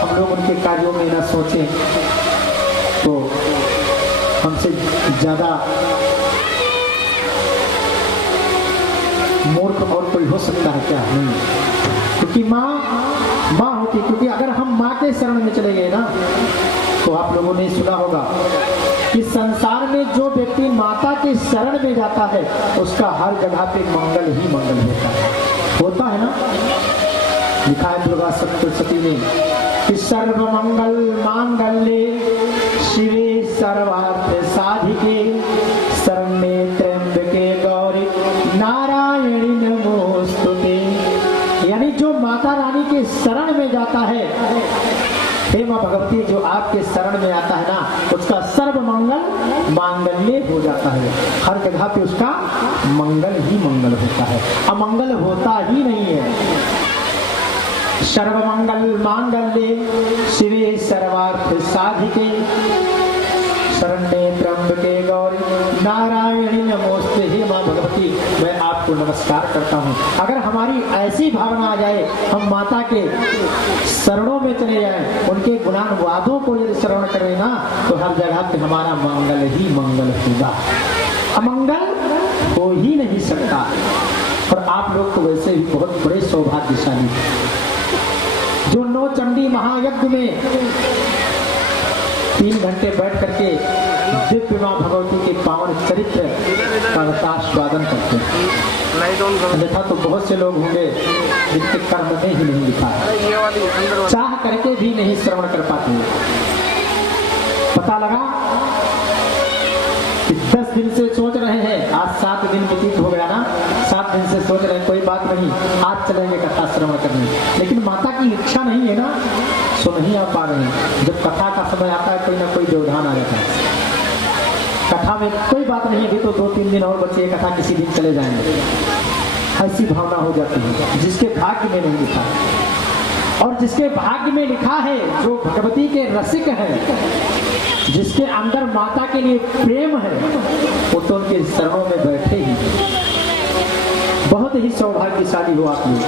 हम लोग उनके कार्यों में न सोचें तो हमसे ज्यादा मूर्ख और कोई हो सकता है क्या? नहीं, क्योंकि माँ होती। क्योंकि अगर हम माँ के शरण में चले गए ना, तो आप लोगों ने सुना होगा कि संसार में जो व्यक्ति माता के शरण में जाता है उसका हर जगह पे मंगल ही मंगल होता है ना। लिखा है दुर्गा सप्तशती में कि सर्व मंगल मांगल्ये शिवे सर्वार्थ साधिके शरण्ये त्र्यंबके गौरी नारायणी नमोस्तुते। यानी जो माता रानी के शरण में जाता है, हे माँ भगवती, जो आपके शरण में आता है ना, उसका सर्व मंगल मांगल्य हो जाता है। हर जगह पे उसका मंगल ही मंगल होता है, अमंगल होता ही नहीं है। सर्व मंगल मांगल्ये शिवे सर्वार्थ साधिके शरण्ये त्र्यंबके गौरी नारायणी नमोस्ते। हे माँ भगवती, मैं आपको नमस्कार करता हूँ। अगर हमारी ऐसी भावना आ जाए, हम माता के शरणों में चले जाएं, उनके गुणानुवादों को यदि श्रवण करें ना, तो हर जगह पे हमारा मंगल ही मंगल होगा, अमंगल हो ही नहीं सकता। और आप लोग तो वैसे भी बहुत बड़े सौभाग्यशाली जो नौ चंडी महायज्ञ में 3 घंटे बैठ करके दिव्य मां भगवती के पावन चरित्र का स्वागत करते हैं। अन्यथा तो बहुत से लोग होंगे जिनके कर्म में ही नहीं लिखा है, चाह करके भी नहीं श्रवण कर पाते। पता लगा कि 10 दिन से सोच रहे हैं, आज 7 दिन व्यतीत हो गया ना, 7 दिन से सोच रहे हैं कोई बात नहीं, आज चलेंगे कथा श्रवण करने, लेकिन माता की इच्छा नहीं है ना, सो नहीं आ पा रहे। जब कथा का समय आता है कोई ना कोई व्यवधान आ जाता है। कथा में कोई बात नहीं, अभी तो 2-3 दिन और बचे, कथा किसी दिन चले जाएंगे, ऐसी भावना हो जाती है। जिसके भाग्य में नहीं लिखा, और जिसके भाग्य में लिखा है, जो भगवती के रसिक है, जिसके अंदर माता के लिए प्रेम है, वो तो उनके शरणों में बैठे ही। बहुत ही सौभाग्यशाली हो आप लोग।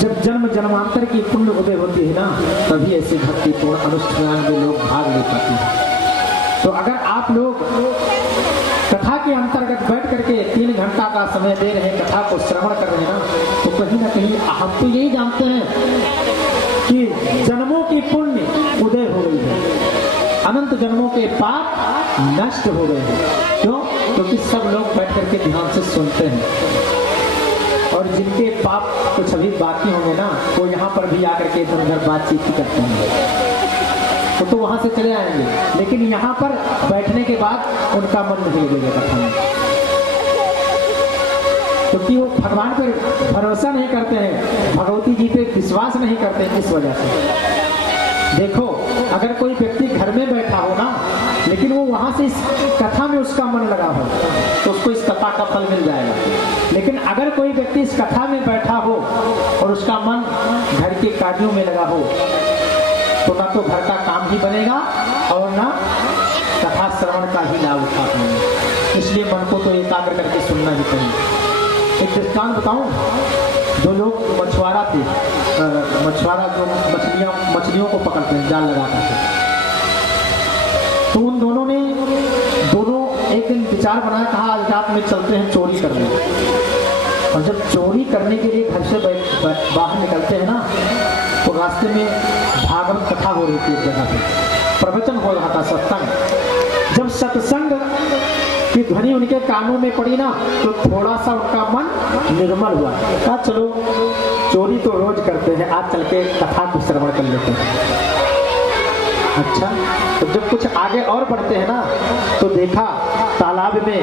जब जन्म जन्मांतर की पुण्य उदय होती है ना, तभी ऐसे भक्तिपूर्ण अनुष्ठान में लोग भाग ले पाते हैं। तो अगर आप लोग कथा के अंतर्गत बैठ करके 3 घंटा का समय दे रहे हैं, कथा को श्रवण कर रहे हैं ना, तो कहीं ना कहीं हम तो यही जानते हैं कि जन्मों की पुण्य उदय हो गई है, अनंत जन्मों के पाप नष्ट हो गए हैं। क्यों? क्योंकि सब लोग बैठ करके ध्यान से सुनते हैं, और जिनके पाप कुछ अभी बाकी होंगे ना, वो यहाँ पर भी आकर के इधर उधर बातचीत करते हैं, तो वहां से चले आएंगे, लेकिन यहाँ पर बैठने के बाद उनका मन नहीं लगेगा कथा में, क्योंकि वो भगवान पर भरोसा नहीं करते हैं, भगवती जी पे विश्वास नहीं करते हैं। इस वजह से देखो, अगर कोई व्यक्ति घर में बैठा हो ना, लेकिन वो वहां से इस कथा में उसका मन लगा हो, तो उसको इस कथा का फल मिल जाएगा। लेकिन अगर कोई व्यक्ति इस कथा में बैठा हो और उसका मन घर के कार्यों में लगा हो, तो ना तो घर का काम ही बनेगा और ना कथा श्रवण का ही लाभ उठा पाएंगे। इसलिए मन को तो एकाग्र करके सुनना भी चाहिए। एक दृष्टांत बताऊं, जो लोग मछुआरा थे, मछुआरा जो मछलियों को पकड़ते हैं जाल लगा करके, तो उन दोनों एक दिन विचार बनाया, कहा आज रात में चलते हैं चोरी करने। और जब चोरी करने के लिए घर से बाहर निकलते हैं ना, तो रास्ते में भागवत कथा हो रही थी, एक जगह पे प्रवचन हो रहा था, सत्संग। जब सत्संग की ध्वनि उनके कानों में पड़ी ना, तो थोड़ा सा उनका मन निर्मल हुआ। कहा चलो चोरी तो रोज करते हैं, आज चल के कथा को श्रवण कर लेते हैं। अच्छा, तो जब कुछ आगे और बढ़ते हैं ना, तो देखा तालाब में,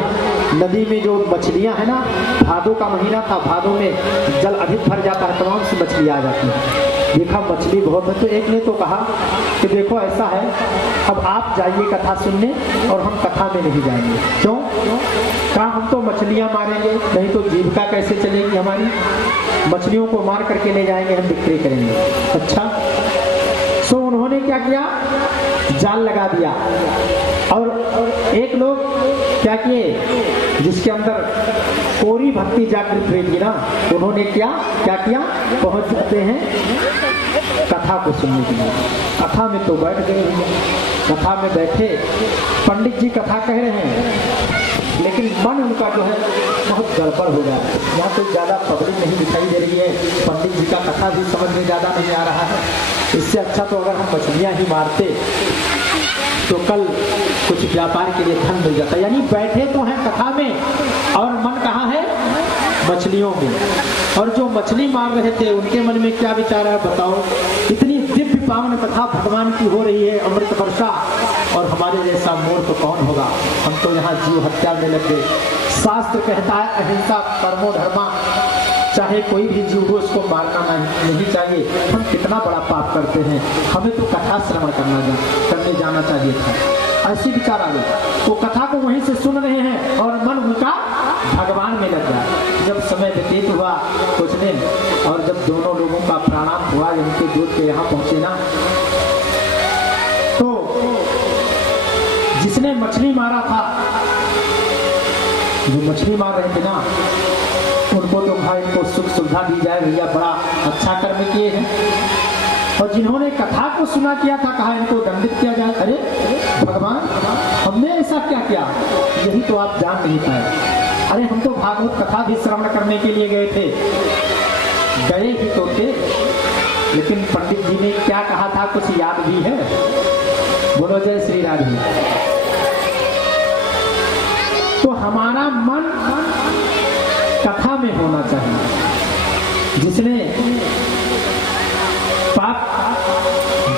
नदी में जो मछलियां हैं ना, भादों का महीना था, भादों में जल अधिक भर जाता है, तमाम सी मछलियां आ जाती हैं। देखा मछली बहुत है, तो एक ने तो कहा कि देखो ऐसा है, अब आप जाइए कथा सुनने और हम कथा में नहीं जाएंगे। क्यों? कहा हम तो मछलियां मारेंगे, नहीं तो जीविका कैसे चलेगी हमारी, मछलियों को मार करके ले जाएंगे, हम बिक्री करेंगे। अच्छा, सो उन्होंने क्या किया, जाल लगा दिया। और एक लोग क्या किए, जिसके अंदर कोरी भक्ति जागृत हुई ना, उन्होंने क्या किया, पहुंच जाते हैं कथा को सुनने के लिए। कथा में तो बैठ गए, कथा में बैठे, पंडित जी कथा कह रहे हैं, लेकिन मन उनका जो है बहुत गड़बड़ हो गया। यहाँ तो ज़्यादा पब्लिक नहीं दिखाई दे रही है, पंडित जी का कथा भी समझ में ज़्यादा नहीं आ रहा है। इससे अच्छा तो अगर हम मछलियाँ ही मारते तो कल कुछ व्यापार के लिए धन मिल जाता। यानी बैठे तो हैं कथा में और मन कहाँ है, मछलियों में। और जो मछली मार रहे थे उनके मन में क्या विचार है बताओ। इतनी दिव्य पावन कथा भगवान की हो रही है, अमृत वर्षा, और हमारे जैसा मूर्ख कौन होगा, हम तो यहाँ जीव हत्या में लग गए। शास्त्र कहता है अहिंसा परमो धर्मा, चाहे कोई भी जीव हो उसको मारना नहीं चाहिए। हम कितना बड़ा पाप करते हैं, हमें तो कथा श्रवण करने जाना चाहिए था। ऐसी विचार आ गए। वो कथा को वहीं से सुन रहे हैं और मन उनका भगवान में लग गया। जब समय व्यतीत हुआ कुछ दिन, और जब दोनों लोगों का प्राणाम हुआ, उनके दूध के यहाँ पहुंचे ना, तो जिसने मछली मारा था, जो मछली मार रहे थे ना, उनको तो भाई को सुख सुविधा दी जाए, भैया बड़ा अच्छा कर्म किए हैं। और जिन्होंने कथा को सुना किया था, कहा इनको दंडित किया जाए। अरे भगवान, हमने ऐसा क्या किया, यही तो आप जान नहीं पाए। अरे हम तो भागवत कथा भी श्रवण करने के लिए गए थे, गए ही तो थे, लेकिन पंडित जी ने क्या कहा था कुछ याद भी है? बोलो जय श्री राधे। तो हमारा मन कथा में होना चाहिए। जिसने पाप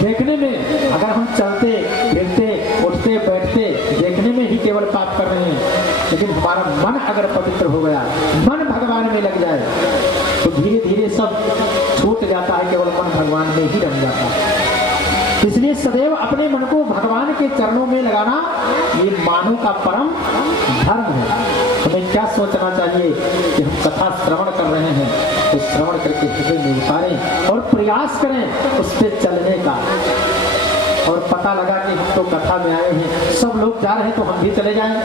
देखने में, अगर हम चलते फिरते उठते बैठते देखने में ही केवल पाप कर रहे हैं, लेकिन हमारा मन अगर पवित्र हो गया, मन भगवान में लग जाए, तो धीरे धीरे सब छूट जाता है, केवल मन भगवान में ही रम जाता है। इसलिए सदैव अपने मन को भगवान के चरणों में लगाना, ये मानव का परम धर्म है। हमें क्या सोचना चाहिए कि हम कथा श्रवण कर रहे हैं, तो श्रवण करके हृदय में उतारें और प्रयास करें उस पर चलने का। और पता लगा कि हम तो कथा में आए हैं, सब लोग जा रहे हैं तो हम भी चले जाएं।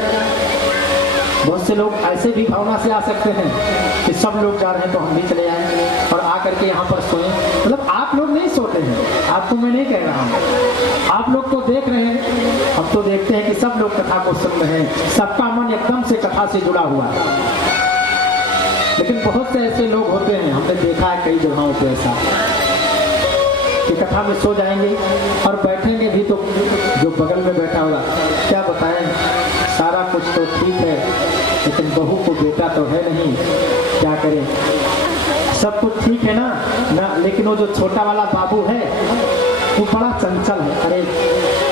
बहुत से लोग ऐसे भी भावना से आ सकते हैं कि सब लोग जा रहे हैं तो हम भी चले आएंगे और आकर के यहाँ पर सोएं। मतलब आप लोग नहीं सोते हैं, आपको मैं नहीं कह रहा हूँ, आप लोग तो देख रहे हैं, हम तो देखते हैं कि सब लोग कथा को सुन रहे हैं, सबका मन एकदम से कथा से जुड़ा हुआ है। लेकिन बहुत से ऐसे लोग होते हैं, हमने देखा है कई जगहों पे ऐसा, कि कथा में सो जाएंगे और बैठेंगे भी तो जो बगल में बैठा होगा, क्या बताएं, सारा कुछ तो ठीक है, लेकिन बहू को बेटा तो है नहीं, क्या करें, सब कुछ ठीक है ना, लेकिन वो जो छोटा वाला बाबू है वो बड़ा चंचल है। अरे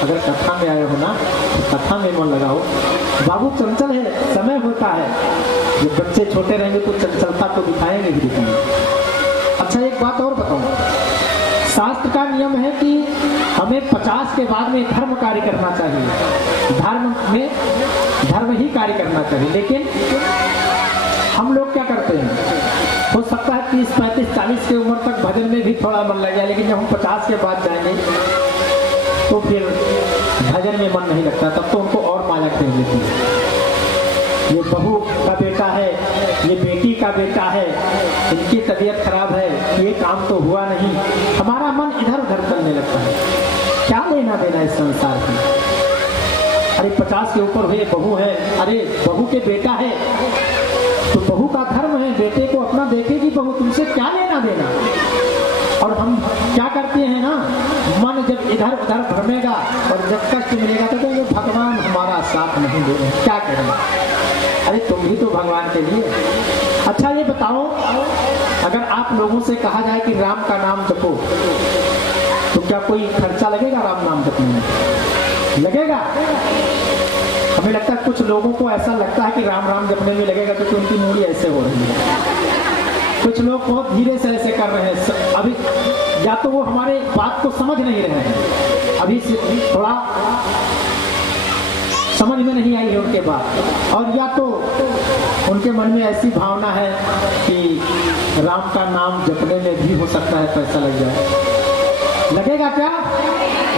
अगर कथा में आए हो ना, तो कथा में मन लगाओ, बाबू चंचल है, समय होता है, जब बच्चे छोटे रहेंगे तो चंचलता तो दिखाएंगे ही दिखाएंगे। अच्छा एक बात और बताऊं, शास्त्र का नियम है कि हमें 50 के बाद में धर्म कार्य करना चाहिए, धर्म ही कार्य करना चाहिए। लेकिन हम लोग क्या करते हैं, हो सकता है 30, 35, 40 की उम्र तक भजन में भी थोड़ा मन लग जाए, लेकिन जब हम 50 के बाद जाएंगे तो फिर भजन में मन नहीं लगता, तब तो उनको और माया खेल देती है। ये बहू का बेटा है, ये बेटी का बेटा है, इनकी तबीयत खराब है, ये काम तो हुआ नहीं, हमारा मन इधर उधर चलने लगता है। क्या लेना देना इस संसार की? अरे 50 के ऊपर हुए बहू है, अरे बहू के बेटा है तो बहू का धर्म है, बेटे को अपना देखेगी बहू, तुमसे क्या लेना देना। और हम क्या करते हैं ना, मन जब इधर उधर भ्रमेगा और जब कष्ट मिलेगा तो कहेंगे भगवान हमारा साथ नहीं दे रहे, क्या करेंगे। अरे तुम भी तो भगवान के लिए। अच्छा ये बताओ, अगर आप लोगों से कहा जाए कि राम का नाम जपो तो क्या कोई खर्चा लगेगा राम नाम जपने में? लगेगा? हमें लगता है कुछ लोगों को ऐसा लगता है कि राम राम जपने में लगेगा क्योंकि उनकी मूड़ी ऐसे हो रही है। कुछ लोग बहुत धीरे से ऐसे कर रहे हैं, अभी या तो वो हमारे बात को समझ नहीं रहे हैं, अभी से थोड़ा समझ में नहीं आई है उनके बात, और या तो उनके मन में ऐसी भावना है कि राम का नाम जपने में भी हो सकता है पैसा लग जाए। लगेगा क्या?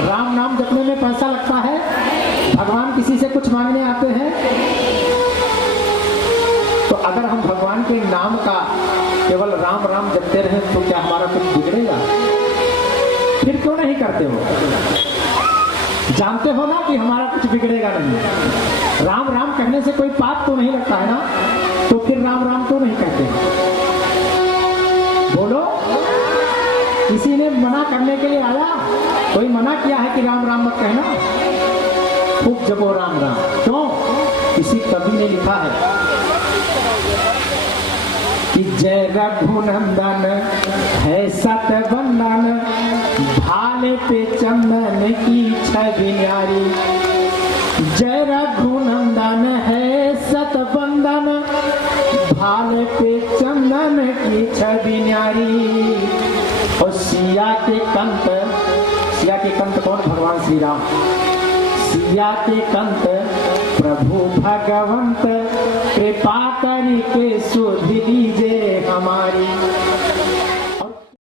राम नाम जपने में पैसा लगता है? भगवान किसी से कुछ मांगने आते हैं? तो अगर हम भगवान के नाम का केवल राम राम जपते रहे तो क्या हमारा कुछ बिगड़ेगा? फिर क्यों नहीं करते हो? जानते हो ना कि हमारा कुछ बिगड़ेगा नहीं। राम राम कहने से कोई पाप तो नहीं लगता है ना, तो फिर राम राम क्यों नहीं कहते? बोलो, किसी ने मना करने के लिए आया? कोई मना किया है कि राम राम मत कहना? खूब जपो राम राम। क्यों? किसी कवि ने लिखा है कि जय रघुनंदन है सतबंदन, भाले पे चंदन की छवि न्यारी। जय रघुनंदन है सतबंदन, भाले पे चंदन की छवि न्यारी। और सिया के कंत कौन? भगवान श्री राम। सिया के कंत प्रभु भगवंत